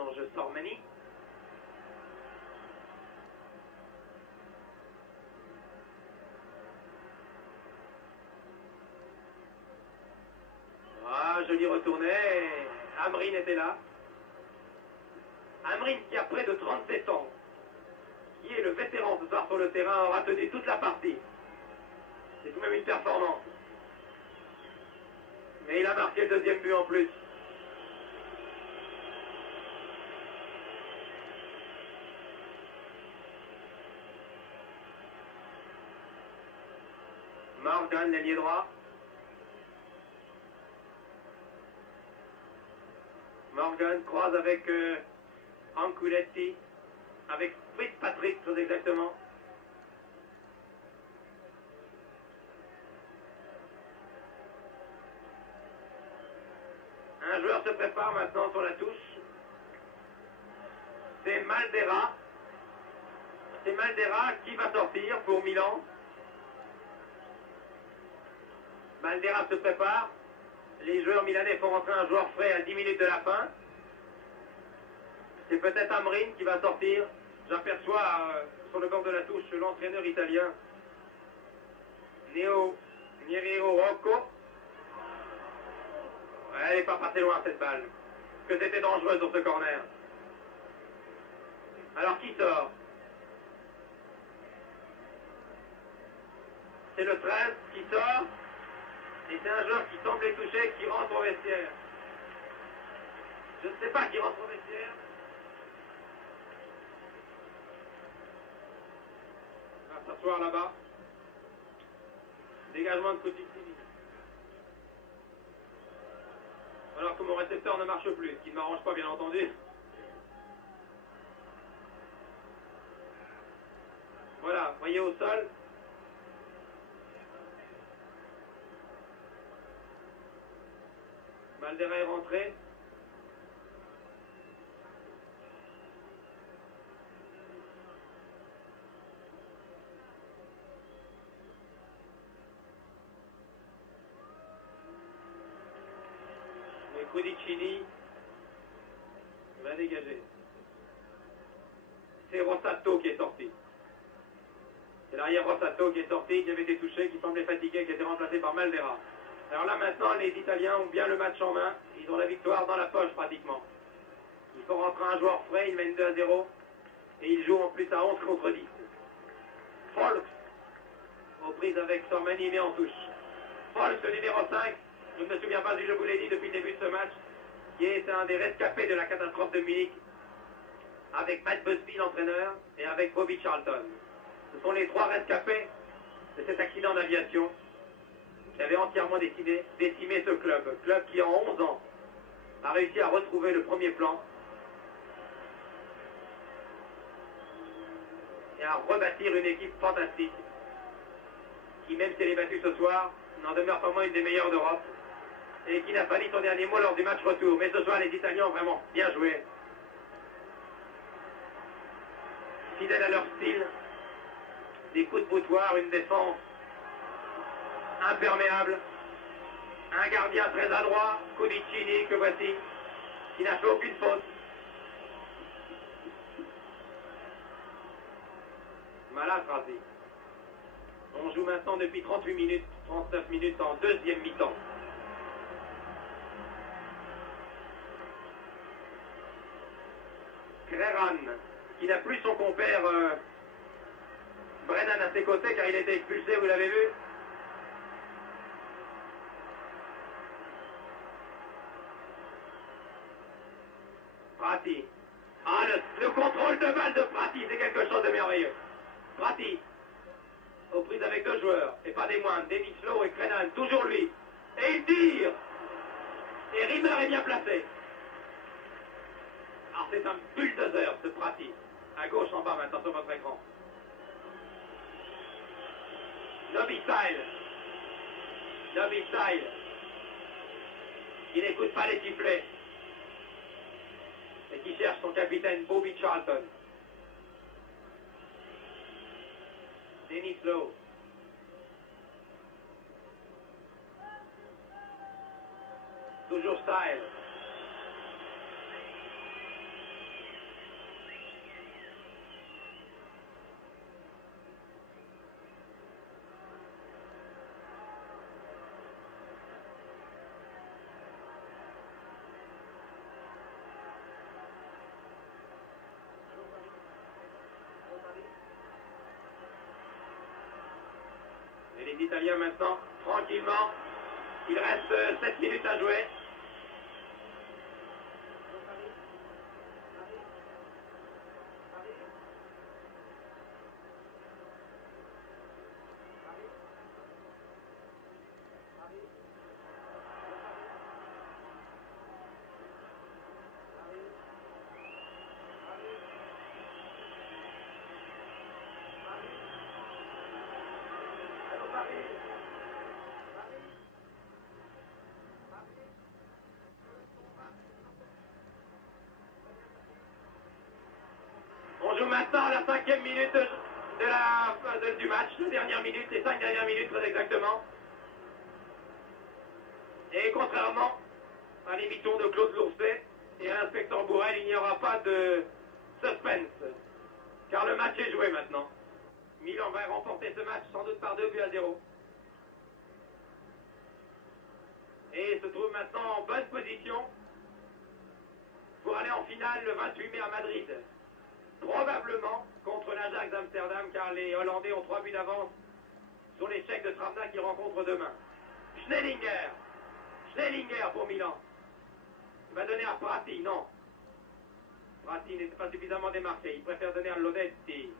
en jeu Sormani. Ah, joli retourné. Amrine était là. Amrine qui a près de 37 ans, qui est le vétéran ce soir sur le terrain, aura tenu toute la partie. C'est tout de même une performance. Mais il a marqué le deuxième but en plus. Morgan, l'ailier droit. Morgan croise avec Anculetti, avec Fitzpatrick très exactement. Un joueur se prépare maintenant sur la touche. C'est Maldera. C'est Maldera qui va sortir pour Milan. Maldera se prépare. Les joueurs milanais font rentrer un joueur frais à 10 minutes de la fin. C'est peut-être Amrine qui va sortir. J'aperçois sur le bord de la touche l'entraîneur italien Nero Rocco. Elle n'est pas passée loin cette balle. Que c'était dangereux sur ce corner. Alors qui sort? C'est le 13 qui sort. Et c'est un joueur qui semble les toucher, qui rentre au vestiaire. Je ne sais pas qui rentre au vestiaire. On va s'asseoir là-bas. Dégagement de Coutinho. Alors que mon récepteur ne marche plus, ce qui ne m'arrange pas bien entendu. Voilà, voyez au sol. Maldera est rentré. Mais Cudicini va dégager. C'est Rossato qui est sorti. C'est l'arrière Rossato qui est sorti, qui avait été touché, qui semblait fatigué, qui a été remplacé par Maldera. Alors là maintenant, les Italiens ont bien le match en main. Ils ont la victoire dans la poche pratiquement. Il faut rentrer un joueur frais, ils mènent 2-0. Et ils jouent en plus à 11 contre 10. Folks, aux prises avec Sormani, mais en touche. Folks, le numéro 5, je ne me souviens pas si je vous l'ai dit depuis le début de ce match, qui est un des rescapés de la catastrophe de Munich, avec Matt Busby, l'entraîneur, et avec Bobby Charlton. Ce sont les trois rescapés de cet accident d'aviation qui avait entièrement décimé ce club. Club qui, en 11 ans, a réussi à retrouver le premier plan et à rebâtir une équipe fantastique qui, même si elle est battue ce soir, n'en demeure pas moins une des meilleures d'Europe et qui n'a pas dit son dernier mot lors du match retour. Mais ce soir, les Italiens ont vraiment bien joué. Fidèles à leur style, des coups de boutoir, une défense imperméable, un gardien très adroit, Cudicini, que voici, qui n'a fait aucune faute. Malatrasi. On joue maintenant depuis 38 minutes, 39 minutes en deuxième mi-temps. Creran, qui n'a plus son compère Brennan à ses côtés car il a été expulsé, vous l'avez vu. Prati. Ah, le contrôle de balle de Prati, c'est quelque chose de merveilleux. Prati, aux prises avec deux joueurs, et pas des moindres, Denis Lowe et Crenan, toujours lui. Et il tire. Et Rimmer est bien placé. Alors c'est un bulldozer, ce Prati. À gauche en bas maintenant sur votre écran. Nobby Style. Nobby Style. Il n'écoute pas les sifflets. Et qui cherche son capitaine Bobby Charlton. Denis Lowe. Toujours Style. les Italiens maintenant, tranquillement. Il reste 7 minutes à jouer. On joue maintenant la 5e minute du match, les dernières minutes, les 5 dernières minutes très exactement. Et contrairement à l'émission de Claude Lourcet et à l'inspecteur Bourrel, il n'y aura pas de suspense, car le match est joué maintenant. Milan va remporter ce match sans doute par 2-0. Et se trouve maintenant en bonne position pour aller en finale le 28 mai à Madrid. Probablement contre l'Ajax d'Amsterdam, car les Hollandais ont 3 buts d'avance sur l'échec de Travna qui rencontre demain. Schnellinger pour Milan. Il va donner à Prati, non. Prati n'était pas suffisamment démarqué, il préfère donner à Lodetti.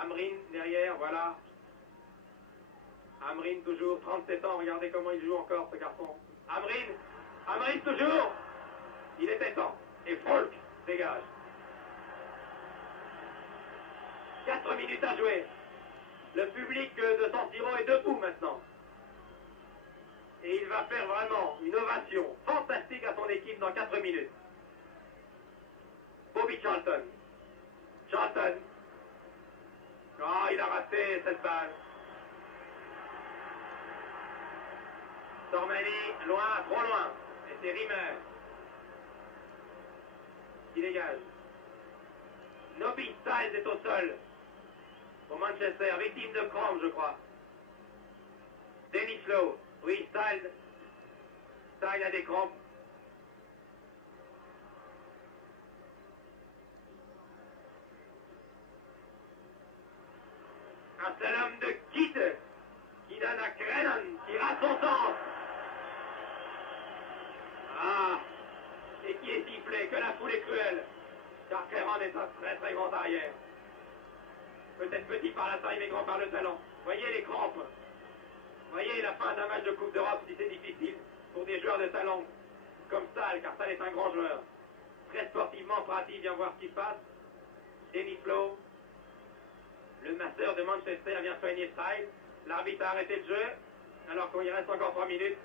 Amrin derrière, voilà. Amrin toujours, 37 ans, regardez comment il joue encore ce garçon. Amrin toujours. Il était temps. Et Folk dégage. 4 minutes à jouer. Le public de San Siro est debout maintenant. Et il va faire vraiment une ovation fantastique à son équipe dans 4 minutes. Bobby Charlton. Oh, il a raté cette balle. Sormani, loin, trop loin. Et c'est Rimmer qui dégage. Nobby Styles est au sol pour Manchester, victime de crampes, je crois. Dennis Lowe, oui, Styles a des crampes. Un seul homme de Kitt qui donne à Crennan, qui rate son sens. Ah, et qui est sifflé, que la foule est cruelle, car Crennan est un très très grand arrière. Peut-être petit par la taille, mais grand par le talent. Voyez les crampes. Voyez la fin d'un match de Coupe d'Europe, si c'est difficile pour des joueurs de talent comme Stahl, car Stahl est un grand joueur. Très sportivement, Prati vient voir ce qui se passe. Dennis Lowe, le masseur de Manchester, vient soigner Stahl. L'arbitre a arrêté le jeu, alors qu'il reste encore 3 minutes.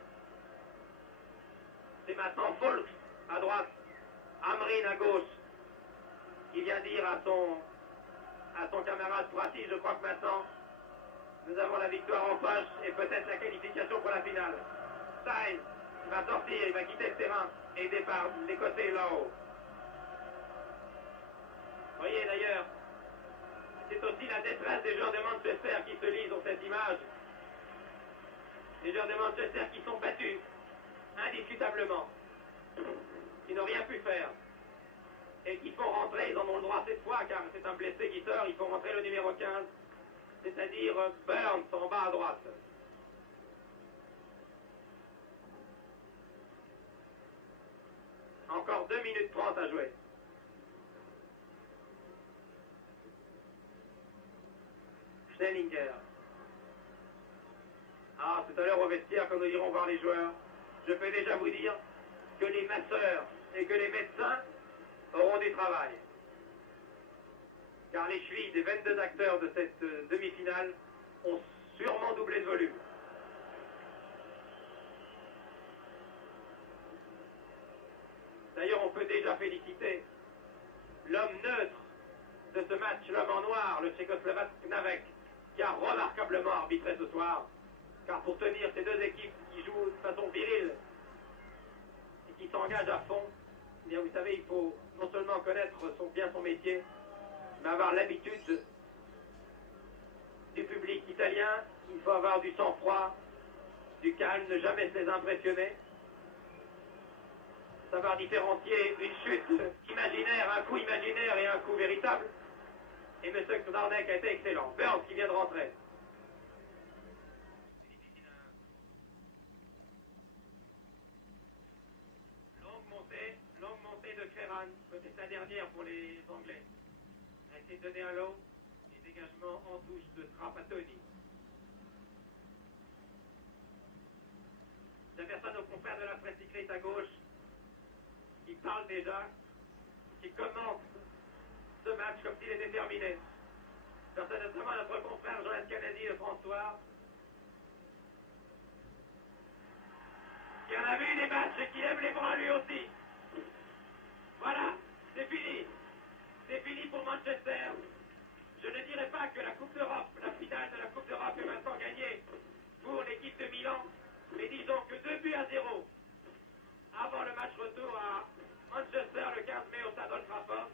C'est maintenant Folks à droite, Amrin à gauche. Il vient dire à son camarade Prati, je crois que maintenant, nous avons la victoire en poche et peut-être la qualification pour la finale. Stein va sortir, il va quitter le terrain et départ l'Écossais là-haut. Voyez d'ailleurs, c'est aussi la détresse des joueurs de Manchester qui se lisent dans cette image. Les joueurs de Manchester qui sont battus, indiscutablement, qui n'ont rien pu faire et qui font rentrer, ils en ont le droit cette fois car c'est un blessé qui sort, ils font rentrer le numéro 15, c'est-à-dire Burns en bas à droite. Encore 2 minutes 30 à jouer. Schnellinger. Ah, tout à l'heure au vestiaire, quand nous irons voir les joueurs, je peux déjà vous dire que les masseurs et que les médecins auront du travail. Car les chevilles des 22 acteurs de cette demi-finale ont sûrement doublé de volume. D'ailleurs, on peut déjà féliciter l'homme neutre de ce match, l'homme en noir, le Tchécoslovaque Knavek, qui a remarquablement arbitré ce soir. Car pour tenir ces deux équipes qui jouent de façon virile et qui s'engagent à fond, eh bien, vous savez, il faut non seulement connaître bien son métier, mais avoir l'habitude du public italien. Il faut avoir du sang-froid, du calme, ne jamais se les impressionner. Savoir différencier une chute imaginaire, un coup imaginaire et un coup véritable. Et M. Knarnek a été excellent. Burns qui vient de rentrer. Longue montée de Ferran. Peut-être la dernière pour les Anglais. A été donné un long. Et dégagement en touche de Trapattoni. J'aperçois nos confrères de la presse écrite à gauche qui parlent déjà, qui commentent ce match comme s'il était terminé. Notamment notre confrère Joël Kennedy de François, qui en a vu des matchs et qui lève les bras lui aussi. Voilà, c'est fini. C'est fini pour Manchester. Je ne dirais pas que la Coupe d'Europe, la finale de la Coupe d'Europe est maintenant gagnée pour l'équipe de Milan, mais disons que 2-0 avant le match retour à Manchester le 15 mai au Stade Old Trafford,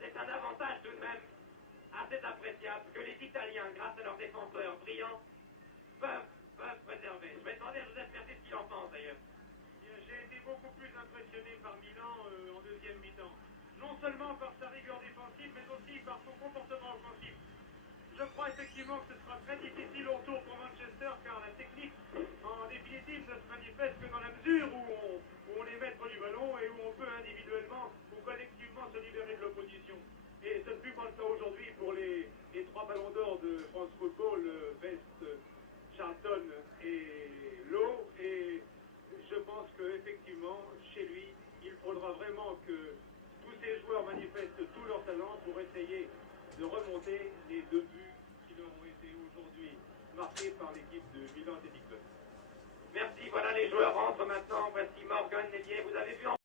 c'est un avantage tout de même assez appréciable que les Italiens, grâce à leurs défenseurs brillants, peuvent préserver. Je vais demander à Joseph Mercier ce qu'il en pense d'ailleurs. J'ai été beaucoup plus impressionné par Milan en deuxième mi-temps. Non seulement par sa rigueur défensive, mais aussi par son comportement offensif. Je crois effectivement que ce sera très difficile au tour pour Manchester, car la technique, en définitive, ne se manifeste que dans la mesure où on est maître du ballon et où on peut individuellement ou collectivement se libérer de l'opposition. Et ce ne fut pas le cas aujourd'hui pour les 3 ballons d'or de France Football, Best, Charlton et Lowe. Et je pense qu'effectivement, chez lui, il faudra vraiment que tous ces joueurs manifestent tout leur talent pour essayer de remonter les 2 buts qui leur ont été aujourd'hui marqués par l'équipe de Milan Athletic Club. Merci, voilà les joueurs rentrent maintenant. Voici Morgan Nellier. Vous avez vu